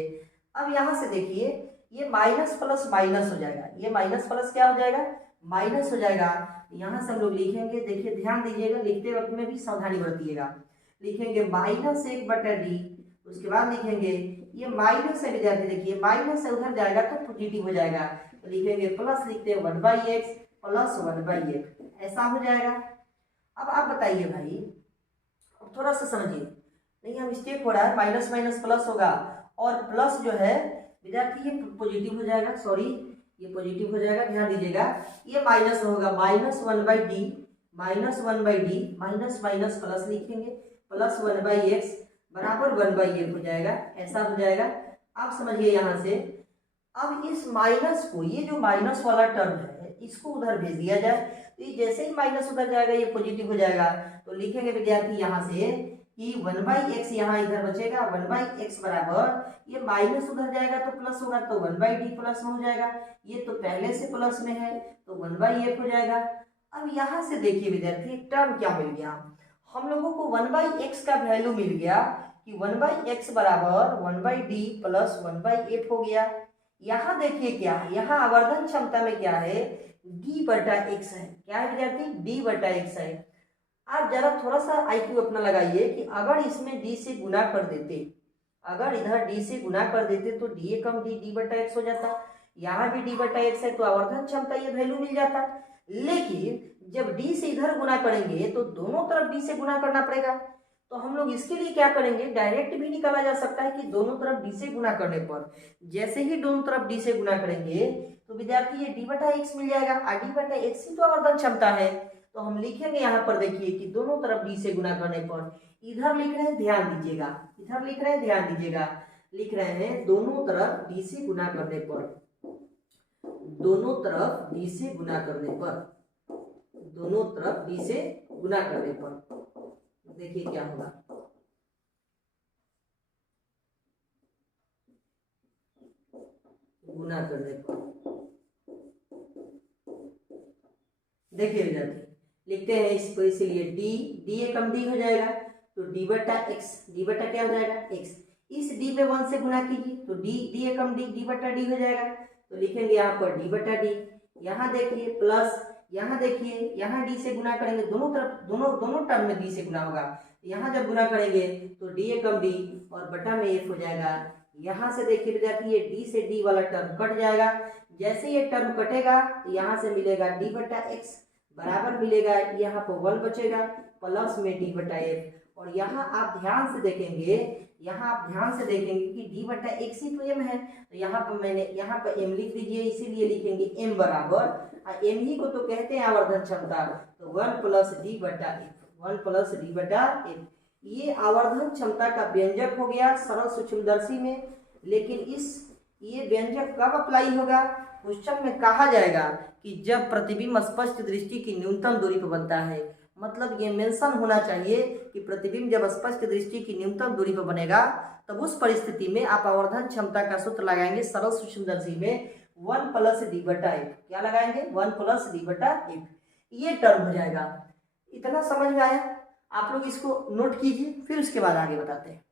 अब यहाँ से देखिए ये माइनस प्लस माइनस हो जाएगा, ये माइनस प्लस क्या हो जाएगा माइनस हो जाएगा। यहाँ से हम लोग लिखेंगे, देखिए ध्यान दीजिएगा लिखते वक्त में भी सावधानी बरतिएगा, लिखेंगे -1/d, उसके बाद लिखेंगे ये माइनस है विद्यार्थी, देखिए माइनस से उधर जाएगा तो पॉजिटिव हो जाएगा, तो लिखेंगे प्लस, लिखते हैं 1/x प्लस 1/f, ऐसा हो जाएगा। अब आप बताइए भाई, अब थोड़ा सा समझिए, नहीं हम मिस्टेक हो रहा है, माइनस माइनस प्लस होगा, और प्लस जो है विद्यार्थी ये पॉजिटिव हो जाएगा, सॉरी ये पॉजिटिव हो जाएगा, ध्यान दीजिएगा, ये माइनस होगा -1/d, -1/d, minus minus plus लिखेंगे, प्लस 1/x बराबर 1/f हो जाएगा, ऐसा हो जाएगा। आप समझिए यहाँ से, अब इस माइनस को, ये जो माइनस वाला टर्म है इसको उधर भेज दिया जाए, तो ये जैसे ही माइनस उधर जाएगा ये पॉजिटिव हो जाएगा, तो लिखेंगे विद्यार्थी यहाँ से कि 1/x यहाँ इधर बचेगा, 1/x बराबर ये माइनस उधर जाएगा तो प्लस होगा, तो 1/d प्लस में हो जाएगा, ये तो पहले से प्लस में है तो 1/f हो जाएगा। अब यहाँ से देखिए विद्यार्थी एक टर्म क्या मिल गया, हम लोगों को 1/x का वैल्यू मिल गया कि 1/x बराबर 1/d प्लस 1/f हो गया। यहाँ देखिए क्या है, यहाँ आवर्धन क्षमता में क्या है d/x है, क्या है विद्यार्थी d/x है। आप जरा थोड़ा सा IQ अपना लगाइए कि अगर इसमें d से गुना कर देते, अगर इधर d से गुना कर देते तो da कम d d/x हो जाता, यहाँ भी d/x है तो आवर्धन क्षमता ये वैल्यू मिल जाता। लेकिन जब d से इधर गुना करेंगे तो दोनों तरफ d से गुना करना पड़ेगा, तो हम लोग इसके लिए क्या करेंगे, डायरेक्ट भी निकाला जा सकता है कि दोनों तरफ d से गुना करने पर, जैसे ही दोनों तरफ d से गुना करेंगे तो विद्यार्थी ये d/x मिल जाएगा, और d/x ही तो आवर्धन क्षमता है, तो हम लिखेंगे यहाँ पर देखिए कि दोनों तरफ d से गुना करने पर, इधर लिख रहे हैं ध्यान दीजिएगा, इधर लिख रहे हैं ध्यान दीजिएगा, लिख रहे हैं दोनों तरफ d से गुना करने पर, दोनों तरफ d से गुना करने पर, दोनों तरफ d से गुना करने पर, देखिए क्या होगा, गुना करने पर, देखिए विद्यार्थी लिखते हैं इसको, इसीलिए d कम d हो जाएगा तो d/x, d क्या हो जाएगा x, इस d पे 1 से गुना कीजिए तो d कम d हो जाएगा, तो लिखेंगे यहाँ पर d/d, यहाँ देखिए प्लस, यहाँ देखिए यहाँ d से गुना करेंगे, दोनों तरफ दोनों टर्म में d से गुना होगा, यहाँ जब गुना करेंगे तो d कम d और बटा में f हो जाएगा। यहाँ से देखिए विद्यार्थी ये d से d वाला टर्म कट जाएगा, जैसे ये टर्म कटेगा तो यहाँ से मिलेगा d/x बराबर मिलेगा, यहाँ पर 1 बचेगा प्लस में d/f, और यहाँ आप ध्यान से देखेंगे, यहाँ आप ध्यान से देखेंगे कि d/x ही तो m है, तो यहाँ पर मैंने यहाँ पर m लिख दीजिए, इसीलिए लिखेंगे m बराबर, m ही को तो कहते हैं आवर्धन क्षमता, तो 1 + d/f, 1 + d/f, ये आवर्धन क्षमता का व्यंजक हो गया सरल सूक्ष्मदर्शी में। लेकिन ये व्यंजक कब अप्लाई होगा, क्वेश्चन में कहा जाएगा कि जब प्रतिबिंब स्पष्ट दृष्टि की न्यूनतम दूरी पर बनता है, मतलब ये मेंशन होना चाहिए कि प्रतिबिंब जब स्पष्ट दृष्टि की न्यूनतम दूरी पर बनेगा तब उस परिस्थिति में आप आवर्धन क्षमता का सूत्र लगाएंगे सरल सूक्ष्मदर्शी में 1 + d/f, क्या लगाएंगे 1 + d/f, ये टर्म हो जाएगा। इतना समझ में आया, आप लोग इसको नोट कीजिए, फिर उसके बाद आगे बताते हैं।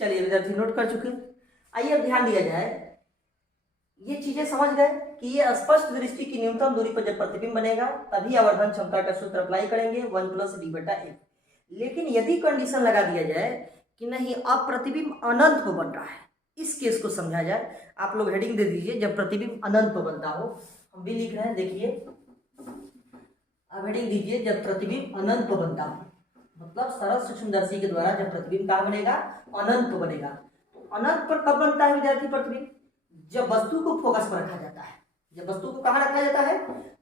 चलिए विद्यार्थी नोट कर चुके हैं। आइए अब ध्यान दिया जाए, ये चीजें समझ गए कि ये स्पष्ट दृष्टि की न्यूनतम दूरी पर जब प्रतिबिंब बनेगा तभी आवर्धन क्षमता का सूत्र अप्लाई करेंगे 1 + d/f। लेकिन यदि कंडीशन लगा दिया जाए कि नहीं अब प्रतिबिंब अनंत पर बन रहा है, इस केस को समझा जाए। आप लोग हेडिंग दे दीजिए जब प्रतिबिंब अनंत पर बनता हो, हम भी लिख रहे हैं, देखिए अब हेडिंग दीजिए जब प्रतिबिंब अनंत पर बनता हो, मतलब सरल सूक्ष्मदर्शी के द्वारा जब प्रतिबिंब कहाँ बनेगा, अनंत पर बनेगा। अनंत पर कब बनता है विद्यार्थी प्रतिबिंब, जब वस्तु को फोकस पर रखा जाता है। जब वस्तु को कहाँ रखा जाता है,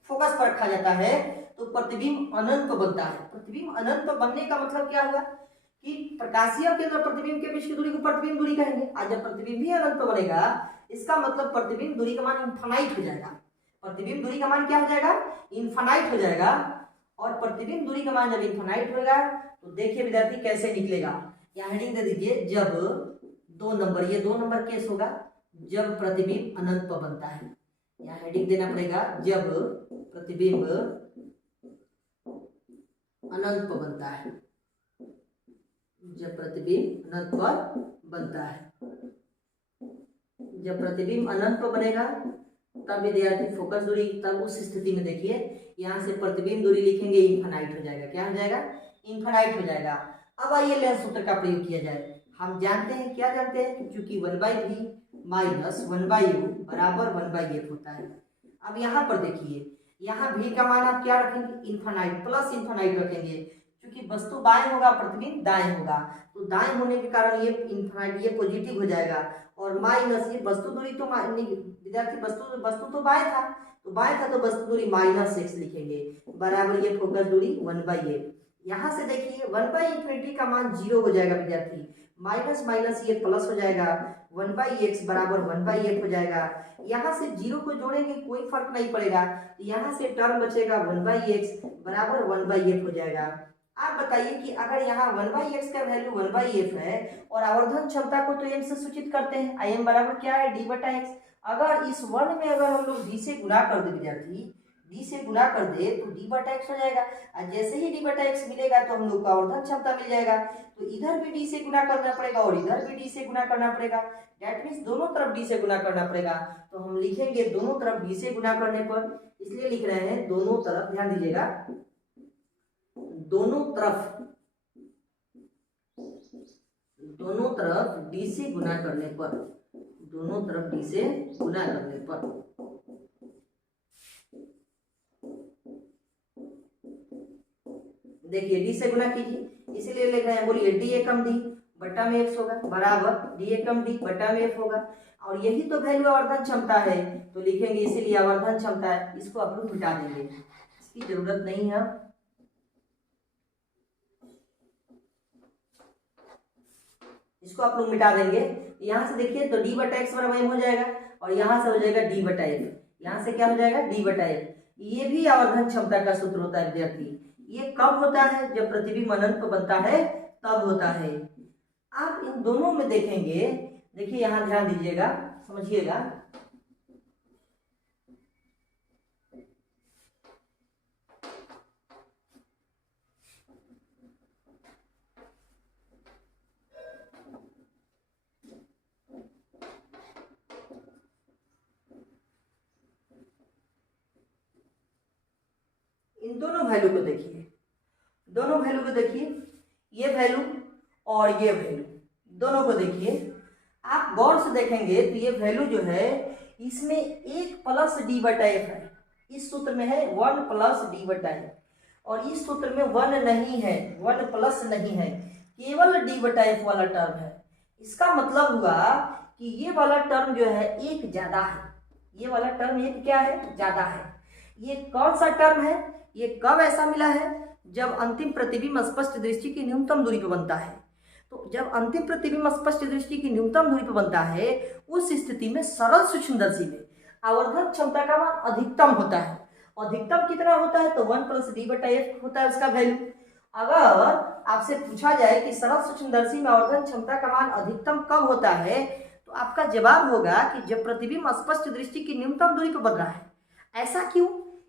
फोकस पर रखा जाता है, तो प्रतिबिंब अनंत पर बनता है। प्रतिबिंब अनंत पर बनने का मतलब क्या हुआ कि प्रकाशीय केंद्र प्रतिबिंब के बीच की दूरी को प्रतिबिंब दूरी कहेंगे। आज जब प्रतिबिंब भी अनंत पर बनेगा, इसका मतलब प्रतिबिंब दूरी का मान इनफाइनाइट हो जाएगा। प्रतिबिंब दूरी का मान क्या हो जाएगा, इनफाइनाइट हो जाएगा। और प्रतिबिंब दूरी का मान जब इनफाइनाइट होगा तो देखिए विद्यार्थी कैसे निकलेगा। यहाँ हेडिंग दे दीजिए जब 2 नंबर, ये 2 नंबर केस होगा जब प्रतिबिंब अनंत पर बनता है। यहाँ हेडिंग देना पड़ेगा जब प्रतिबिंब अनंत पर बनता है। जब प्रतिबिंब अनंत पर बनता है, जब प्रतिबिंब अनंत पर बनेगा तब विद्यार्थी फोकस दूरी, तब उस स्थिति में देखिए यहाँ से प्रतिबिंब दूरी लिखेंगे इनफाइनाइट हो जाएगा। क्या हो जाएगा, इनफाइनाइट हो जाएगा। अब आइए लेंस सूत्र का प्रयोग किया जाए। हम जानते हैं, क्या जानते हैं कि चूंकि 1/v - 1/u बराबर 1/f होता है। अब यहाँ पर देखिए, यहाँ v का मान आप क्या रखेंगे, इनफाइनाइट प्लस इनफाइनाइट रखेंगे। क्योंकि वस्तु बाएं होगा, प्रतिबिंब दाएं होगा, तो दाएं होने के कारण ये इनफाइनाइट, ये पॉजिटिव हो जाएगा। और माइनस ये वस्तु दूरी तो विद्यार्थी वस्तु तो बाएं था, तो बाएं था तो वस्तु दूरी -x लिखेंगे बराबर ये फोकस दूरी 1/f। यहाँ से देखिए 1/∞ का मान 0 हो जाएगा विद्यार्थी, माइनस माइनस ये प्लस हो जाएगा, 1/x बराबर 1/f हो जाएगा। यहाँ से 0 को जोड़ेंगे कोई फर्क नहीं पड़ेगा, तो यहाँ से टर्म बचेगा 1/x बराबर 1/f हो जाएगा। आप बताइए कि अगर यहाँ 1/x का वैल्यू 1/f है और आवर्धन क्षमता को तो m से सूचित करते हैं, im बराबर क्या है, d/x। अगर इस 1 में अगर हम लोग d से गुणा कर दे विद्यार्थी, d से गुणा कर दे तो d/x हो जाएगा। और जैसे ही d/x मिलेगा तो हम लोग को आवर्धन क्षमता मिल जाएगा। तो इधर भी d से गुणा करना पड़ेगा और इधर भी d से गुणा करना पड़ेगा। दैट मीन्स दोनों तरफ d से गुणा करना पड़ेगा। तो हम लिखेंगे दोनों तरफ d से गुणा करने पर, इसलिए लिख रहे हैं दोनों तरफ, ध्यान दीजिएगा, दोनों तरफ d से गुणा करने पर, दोनों तरफ d से गुणा करने पर देखिए d से गुणा कीजिए, इसीलिए लिख रहे हैं, बोलिए d एकम d बट्टा में x होगा बराबर d एकम d बट्टा में f होगा। और यही तो वैल्यू आवर्धन क्षमता है, तो लिखेंगे इसीलिए आवर्धन क्षमता है। इसको आप लोग मिटा देंगे, इसकी जरूरत नहीं है। इसको आप लोग मिटा देंगे। यहाँ से देखिए तो d/x बराबर m हो जाएगा और यहाँ से हो जाएगा d/f। यहाँ से क्या हो जाएगा, d/f। ये भी आवर्धन क्षमता का सूत्र होता है विद्यार्थी। ये कब होता है, जब प्रतिबिंब अनंत पर बनता है तब होता है। आप इन दोनों में देखेंगे, देखिए यहाँ ध्यान दीजिएगा, समझिएगा। इन दोनों वैल्यू को देखिए, दोनों वैल्यू को देखिए, ये वैल्यू और ये वैल्यू दोनों को देखिए। आप गौर से देखेंगे तो ये वैल्यू जो है इसमें 1 + d/f है, इस सूत्र में है 1 + d/f, और इस सूत्र में 1 नहीं है, 1 प्लस नहीं है, केवल d/f वाला टर्म है। इसका मतलब हुआ कि ये वाला टर्म जो है एक ज्यादा है, ये वाला टर्म एक क्या है, ज्यादा है। ये कौन सा टर्म है, ये कब ऐसा मिला है, जब अंतिम प्रतिबिंब स्पष्ट दृष्टि की न्यूनतम दूरी पर बनता है। तो जब अंतिम प्रतिबिंब स्पष्ट दृष्टि की न्यूनतम दूरी पर बनता है, उस स्थिति में सरल सूक्ष्मदर्शी में आवर्धन क्षमता का मान अधिकतम होता है। अधिकतम कितना होता है, तो 1 + d/f होता है उसका वैल्यू। अगर आपसे पूछा जाए कि सरल सूक्ष्मदर्शी में आवर्धन क्षमता का मान अधिकतम कब होता है, तो आपका जवाब होगा कि जब प्रतिबिंब स्पष्ट दृष्टि की न्यूनतम दूरी पर बन रहा है। ऐसा क्यों,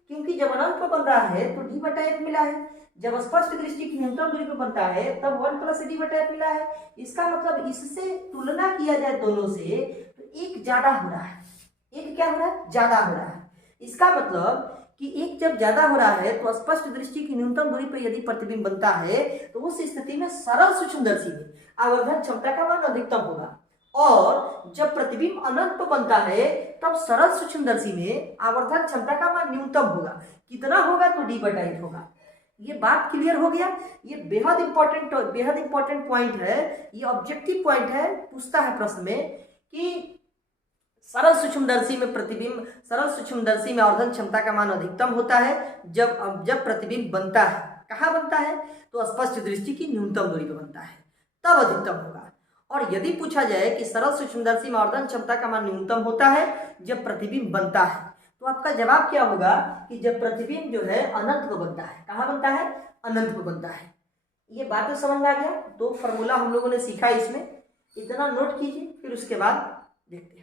क्योंकि जब अनंत पर बन रहा है तो d/f मिला है, जब स्पष्ट दृष्टि की न्यूनतम दूरी पर बनता है तब 1 प्लस डी बटा एफ मिला है। इसका मतलब इससे तुलना किया जाए दोनों से तो एक ज्यादा हो रहा है, एक क्या हो रहा है, ज्यादा हो रहा है। इसका मतलब कि एक जब ज्यादा हो रहा है तो स्पष्ट दृष्टि की न्यूनतम दूरी पर यदि प्रतिबिंब बनता है तो उस स्थिति में सरल सूक्ष्मदर्शी में आवर्धन क्षमता का मान अधिकतम होगा, और जब प्रतिबिंब अनंत पर बनता है तब सरल सूक्ष्मदर्शी में आवर्धन क्षमता का मान न्यूनतम होगा। कितना होगा, तो डी बटा एफ होगा। ये बात क्लियर हो गया। ये बेहद इंपॉर्टेंट पॉइंट है, ये ऑब्जेक्टिव पॉइंट है, पूछता है प्रश्न में कि सरल सूक्ष्मदर्शी में प्रतिबिंब, सरल सूक्ष्मदर्शी में आवर्धन क्षमता का मान अधिकतम होता है जब प्रतिबिंब बनता है। कहाँ बनता है, तो स्पष्ट दृष्टि की न्यूनतम दूरी पर बनता है, तब अधिकतम होगा। और यदि पूछा जाए कि सरल सूक्ष्मदर्शी में आवर्धन क्षमता का मान न्यूनतम होता है जब प्रतिबिंब बनता है, तो आपका जवाब क्या होगा कि जब प्रतिबिंब जो है अनंत को बनता है। कहाँ बनता है, अनंत को बनता है। ये बात तो समझ में आ गया। दो फॉर्मूला हम लोगों ने सीखा, इसमें इतना नोट कीजिए, फिर उसके बाद देखते हैं।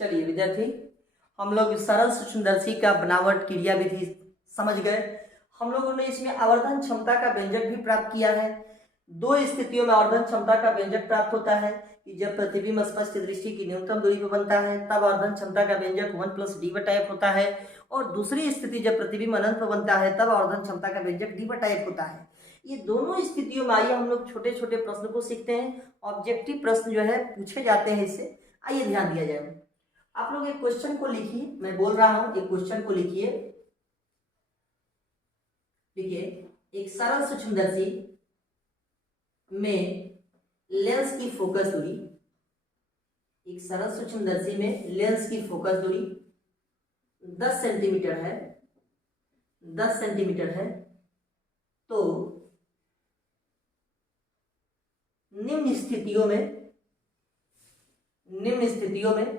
चलिए विद्यार्थी, हम लोग सरल सूक्ष्मदर्शी का बनावट क्रिया विधि समझ गए। हम लोगों ने इसमें आवर्धन क्षमता का व्यंजक भी प्राप्त किया है। दो स्थितियों में आवर्धन क्षमता का व्यंजक प्राप्त होता है कि जब प्रतिबिंब स्पष्ट दृष्टि की न्यूनतम दूरी पर बनता है तब आवर्धन क्षमता का व्यंजक 1 प्लस डी बटा एफ होता है, और दूसरी स्थिति जब प्रतिबिंब अनंत पर बनता है तब आवर्धन क्षमता का व्यंजक डी बटा एफ होता है। ये दोनों स्थितियों में आइए हम लोग छोटे छोटे प्रश्न को सीखते हैं। ऑब्जेक्टिव प्रश्न जो है पूछे जाते हैं इससे, आइए ध्यान दिया जाए। आप लोग एक क्वेश्चन को लिखिए, मैं बोल रहा हूं, एक क्वेश्चन को लिखिए। देखिए, एक सरल सूक्ष्मदर्शी में लेंस की फोकस दूरी, एक सरल सूक्ष्मदर्शी में लेंस की फोकस दूरी 10 सेंटीमीटर है, 10 सेंटीमीटर है। तो निम्न स्थितियों में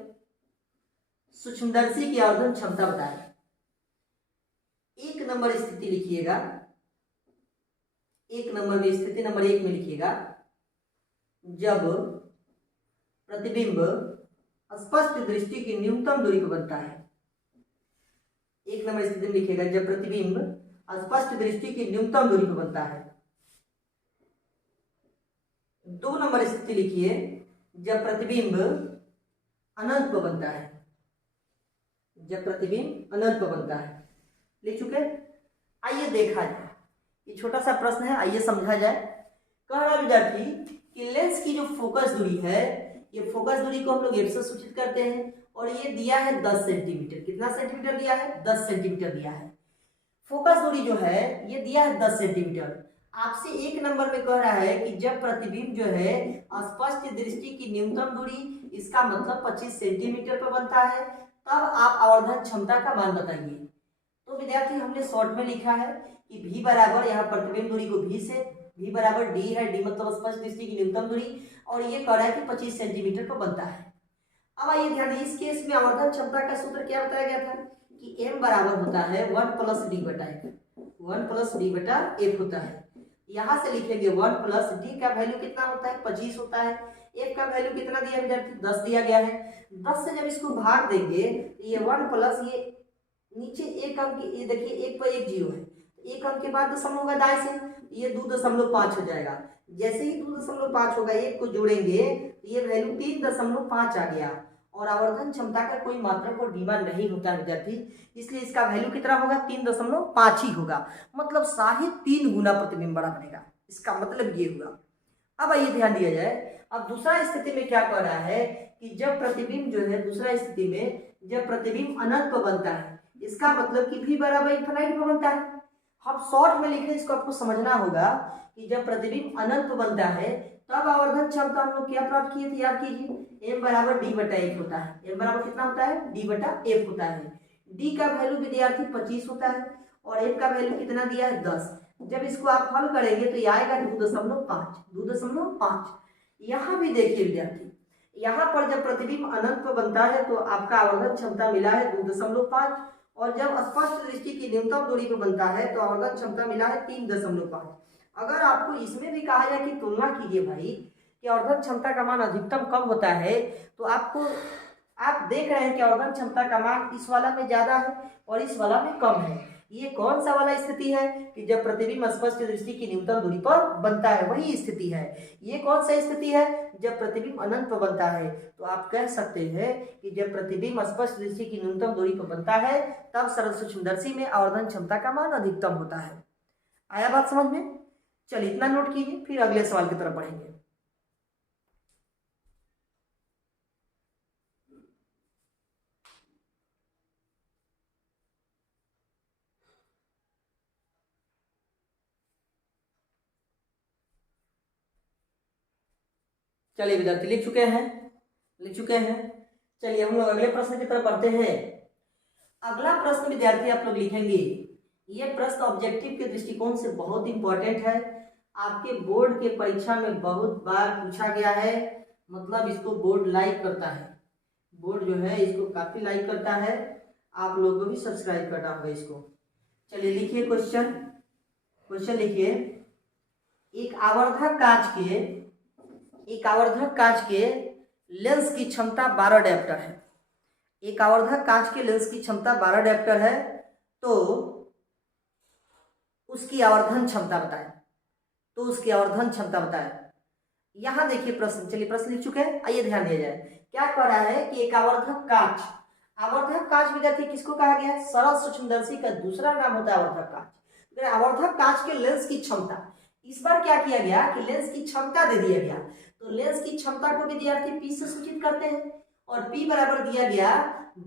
सूक्ष्मदर्शी की आवर्धन क्षमता बताएं। एक नंबर स्थिति लिखिएगा, एक नंबर में स्थिति नंबर 1 में लिखिएगा जब प्रतिबिंब स्पष्ट दृष्टि की न्यूनतम दूरी पर बनता है। एक नंबर स्थिति में लिखिएगा जब प्रतिबिंब स्पष्ट दृष्टि की न्यूनतम दूरी पर बनता है। 2 नंबर स्थिति लिखिए जब प्रतिबिंब अनंत पर बनता है, जब प्रतिबिंब अनंत पर बनता है। लिख चुके? आइए देखा जाए, ये छोटा सा प्रश्न है, आइए समझा जाए। कह रहा विद्यार्थी कि लेंस की जो फोकस दूरी है, ये फोकस दूरी को हम लोग एफ से सूचित करते हैं, और ये दिया है 10 सेंटीमीटर। कितना सेंटीमीटर दिया है, 10 सेंटीमीटर दिया है। फोकस दूरी जो है ये दिया है 10 सेंटीमीटर। आपसे एक नंबर में कह रहा है कि जब प्रतिबिंब जो है स्पष्ट दृष्टि की न्यूनतम दूरी, इसका मतलब 25 सेंटीमीटर पर बनता है, तब आप आवर्धन क्षमता का मान बताइए। तो विद्यार्थी हमने शॉर्ट में लिखा है कि v बराबर, यहाँ प्रतिबिंब दूरी को v से, v बराबर d है, d मतलब स्पष्ट दृष्टि की न्यूनतम दूरी, और ये कह रहा है कि 25 सेंटीमीटर पर बनता है। अब आइए ध्यान दें, इस केस में आवर्धन क्षमता का सूत्र क्या बताया गया था कि m बराबर होता है 1 प्लस डी बटा एफ, 1 प्लस डी बटा एफ होता है। यहाँ से लिखेंगे 1 प्लस डी का वैल्यू कितना होता है, 25 होता है। एफ का वैल्यू कितना दिया विद्यार्थी, 10 दिया गया है। 10 से जब इसको भाग देंगे तो ये 1 प्लस, ये नीचे एक अंक, ये देखिए 1 पर 1 जीरो है, एक अंक के बाद दशमलव होगा दाएं से, ये 2.5 हो जाएगा। जैसे ही 2.5 होगा, एक को जोड़ेंगे तो ये वैल्यू 3.5 आ गया, और आवर्धन क्षमता का कोई मात्रक और डिमांड नहीं होता है विद्यार्थी, इसलिए इसका वैल्यू कितना होगा, 3.5 ही होगा। मतलब 3.5 गुना प्रतिबिंब बड़ा बनेगा, इसका मतलब ये होगा। अब आइए ध्यान दिया जाए, अब दूसरा स्थिति में क्या कह रहा है कि जब प्रतिबिंब जो है, दूसरा स्थिति में जब प्रतिबिंब अनंत पर बनता है, इसका मतलब कि v बराबर इनफिनिटी पर बनता है। हम शॉर्ट में लिख रहे हैं, इसको आपको समझना होगा कि जब प्रतिबिंब अनंत पर बनता है तब आवर्धन क्षमता हम लोग क्या प्राप्त किए थे, याद कीजिए, m बराबर d बटा एफ होता है। m बराबर कितना होता है, d बटा एफ होता है। d का वैल्यू विद्यार्थी 25 होता है, और f का वैल्यू कितना दिया है, 10। जब इसको आप हल करेंगे तो ये आएगा 2.5। यहाँ भी देखिए विद्यार्थी, यहाँ पर जब प्रतिबिंब अनंत पर बनता है तो आपका आवर्धन क्षमता मिला है 2.5, और जब स्पष्ट दृष्टि की न्यूनतम दूरी पर बनता है तो आवर्धन क्षमता मिला है 3.5। अगर आपको इसमें भी कहा जाए कि तुलना कीजिए भाई कि आवर्धन क्षमता का मान अधिकतम कम होता है, तो आप देख रहे हैं कि आवर्धन क्षमता का मान इस वाला में ज्यादा है और इस वाला में कम है। ये कौन सा वाला स्थिति है कि जब प्रतिबिंब स्पष्ट दृष्टि की न्यूनतम दूरी पर बनता है, वही स्थिति है। ये कौन सा स्थिति है? जब प्रतिबिंब अनंत पर बनता है। तो आप कह सकते हैं कि जब प्रतिबिंब स्पष्ट दृष्टि की न्यूनतम दूरी पर बनता है तब सरल सूक्ष्मदर्शी में आवर्धन क्षमता का मान अधिकतम होता है। आया बात समझ में? चलिए इतना नोट कीजिए, फिर अगले सवाल की तरफ बढ़ेंगे। चलिए विद्यार्थी लिख चुके हैं। चलिए हम लोग अगले प्रश्न की तरफ बढ़ते हैं। अगला प्रश्न विद्यार्थी आप लोग लिखेंगे, ये प्रश्न ऑब्जेक्टिव के दृष्टिकोण से बहुत इंपॉर्टेंट है, आपके बोर्ड के परीक्षा में बहुत बार पूछा गया है, मतलब इसको बोर्ड लाइक करता है, बोर्ड जो है इसको काफी लाइक करता है। आप लोगों को भी सब्सक्राइब करना होगा इसको। चलिए लिखिए क्वेश्चन लिखिए। एक आवर्धक कांच के लेंस की क्षमता 12 डायोप्टर है। एक आवर्धक कांच के लेंस की क्षमता 12 डायोप्टर है, तो उसकी आवर्धन क्षमता बताएं। यहां देखिए प्रश्न, चलिए प्रश्न लिख चुके हैं, आइए ध्यान दिया जाए। क्या कह रहा है कि एक आवर्धक कांच विद्यार्थी किसको कहा गया है? सरल सूक्ष्मदर्शी का दूसरा नाम होता है आवर्धक कांच। आवर्धक कांच के लेंस की क्षमता, इस बार क्या किया गया कि लेंस की क्षमता दे दिया गया, तो लेंस की क्षमता को विद्यार्थी P से सूचित करते हैं, और P बराबर दिया गया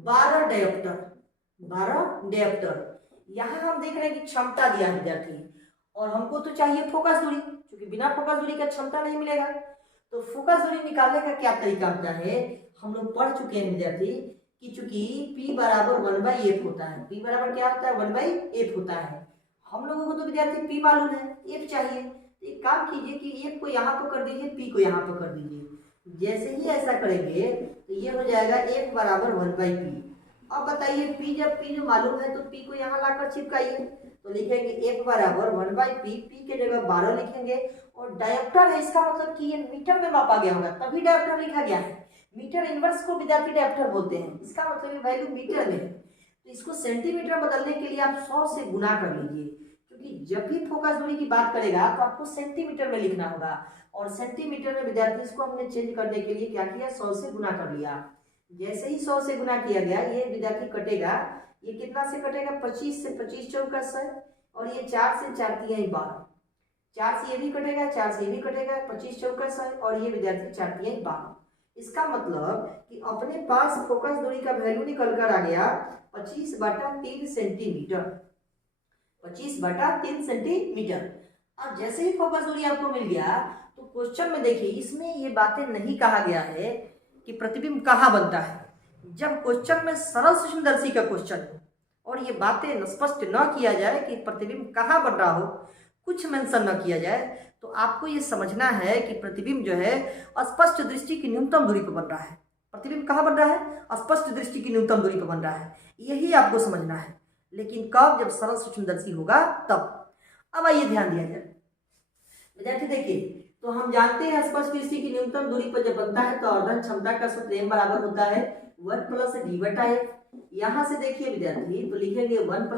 12 डायोप्टर। यहाँ हम देख रहे हैं कि क्षमता दिया है विद्यार्थी, और हमको तो चाहिए फोकस दूरी, क्योंकि बिना फोकस दूरी का क्षमता नहीं मिलेगा। तो फोकस दूरी निकालने का क्या तरीका होता है, हम लोग पढ़ चुके हैं विद्यार्थी कि चूंकि P बराबर 1/f होता है। P बराबर क्या होता है? 1/f होता है। हम लोगों को तो विद्यार्थी P मालूम है, f चाहिए। तो एक काम कीजिए कि f को यहाँ पर कर दीजिए, P को यहाँ पर कर दीजिए। जैसे ही ऐसा करेंगे तो ये हो जाएगा f बराबर 1/p। अब बताइए P, जब P जो मालूम है तो P को यहाँ लाकर चिपकाइए, तो लिखेंगे f बराबर 1/p, P के जगह 12 लिखेंगे, और डायोप्टर है, इसका मतलब कि ये मीटर में मापा गया होगा, तभी डायोप्टर लिखा गया है। मीटर इनवर्स को विद्यार्थी डायोप्टर बोलते हैं, इसका मतलब ये वैल्यू मीटर में है। तो इसको सेंटीमीटर बदलने के लिए आप 100 से गुना कर लीजिए, क्योंकि जब भी फोकस दूरी की बात करेगा तो आपको सेंटीमीटर में लिखना होगा, और सेंटीमीटर में विद्यार्थी इसको हमने चेंज करने के लिए क्या किया? 100 से गुना कर लिया। जैसे ही 100 से गुना किया गया, ये विद्यार्थी कटेगा, ये कितना से कटेगा? 25 से 25 चौकस है, और ये 4 से 4 तिहाई 12, 4 से ये भी कटेगा, 4 से ये भी कटेगा, 25 चौकस है, और ये विद्यार्थी 4 तिहाई 12। इसका मतलब कि अपने पास फोकस दूरी का वैल्यू निकल कर आ गया 25/3 सेंटीमीटर, 25/3 सेंटीमीटर। अब जैसे ही फोकस दूरी आपको मिल गया तो क्वेश्चन में देखिए, इसमें ये बातें नहीं कहा गया है कि प्रतिबिंब कहाँ बनता है। जब क्वेश्चन में सरल सूक्ष्मदर्शी का क्वेश्चन हो और ये बातें स्पष्ट न किया जाए कि प्रतिबिंब कहाँ बन रहा हो, कुछ मेंशन न किया जाए, तो आपको ये समझना है कि प्रतिबिंब जो है स्पष्ट दृष्टि की न्यूनतम दूरी पर बन रहा है। प्रतिबिंब कहाँ बन रहा है? स्पष्ट दृष्टि की न्यूनतम दूरी पर बन रहा है, यही आपको समझना है। लेकिन कब? जब सरल सूक्ष्मदर्शी होगा तब। अब आइए ध्यान दिया जाए विद्यार्थी, देखिए तो हम जानते हैं स्पष्ट दृष्टि की न्यूनतम दूरी पर जब बनता है तो आवर्धन क्षमता का सूत्र m बराबर होता है 1 + d/f। यहाँ से देखिए विद्यार्थी, तो लिखेंगे 1 +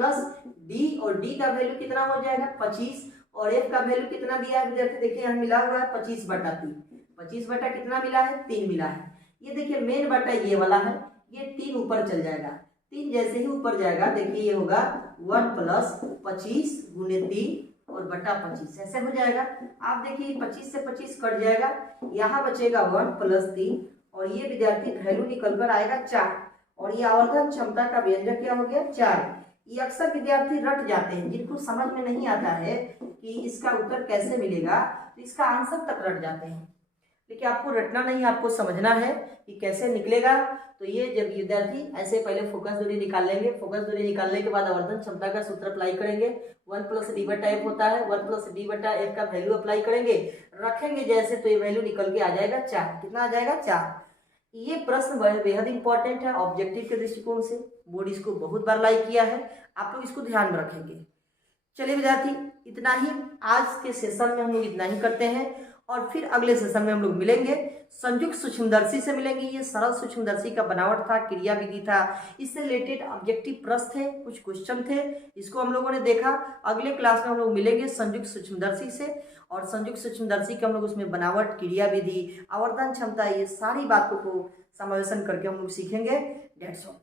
d, और d का वैल्यू कितना हो जाएगा? 25, और f का वैल्यू कितना दिया है विद्यार्थी? देखिए यहाँ मिला हुआ है 25/3। 25 कितना मिला है? 3 मिला है। ये देखिए मेन बटा ये वाला है, ये 3 ऊपर चल जाएगा। 3 जैसे ही ऊपर जाएगा देखिए ये होगा 1 + 25 × 3 और बटा 25, ऐसे हो जाएगा। आप देखिए 25 से 25 कट जाएगा, यहाँ बचेगा 1 + 3, और ये विद्यार्थी वैल्यू निकल कर आएगा 4, और ये आवर्धन क्षमता का व्यंजक क्या हो गया? 4। ये अक्सर विद्यार्थी रट जाते हैं, जिनको समझ में नहीं आता है कि इसका उत्तर कैसे मिलेगा, तो इसका आंसर तक रट जाते हैं। लेकिन आपको रटना नहीं, आपको समझना है कि कैसे निकलेगा। तो ये जब विद्यार्थी ऐसे पहले फोकस दूरी निकाल लेंगे, फोकस दूरी निकालने के बाद आवर्धन क्षमता का सूत्र अप्लाई करेंगे, 1 + d/f होता है, 1 + d/f का वैल्यू अप्लाई करेंगे, रखेंगे जैसे, तो ये वैल्यू निकल के आ जाएगा 4। कितना आ जाएगा? 4। ये प्रश्न बेहद इंपॉर्टेंट है ऑब्जेक्टिव के दृष्टिकोण से। बोर्ड इसको बहुत बार लाइक किया है, आप लोग इसको ध्यान में रखेंगे। चलिए विद्यार्थी, इतना ही आज के सेशन में हम लोग इतना ही करते हैं, और फिर अगले सेशन में हम लोग मिलेंगे। संयुक्त सूक्ष्मदर्शी से मिलेंगे। ये सरल सूक्ष्मदर्शी का बनावट था, क्रिया विधि था, इससे रिलेटेड ऑब्जेक्टिव प्रश्न थे, कुछ क्वेश्चन थे, इसको हम लोगों ने देखा। अगले क्लास में हम लोग मिलेंगे संयुक्त सूक्ष्मदर्शी से, और संयुक्त सूक्ष्मदर्शी के हम लोग उसमें बनावट, क्रिया विधि, आवर्धन क्षमता, ये सारी बातों को समावेशन करके हम लोग सीखेंगे। That's all.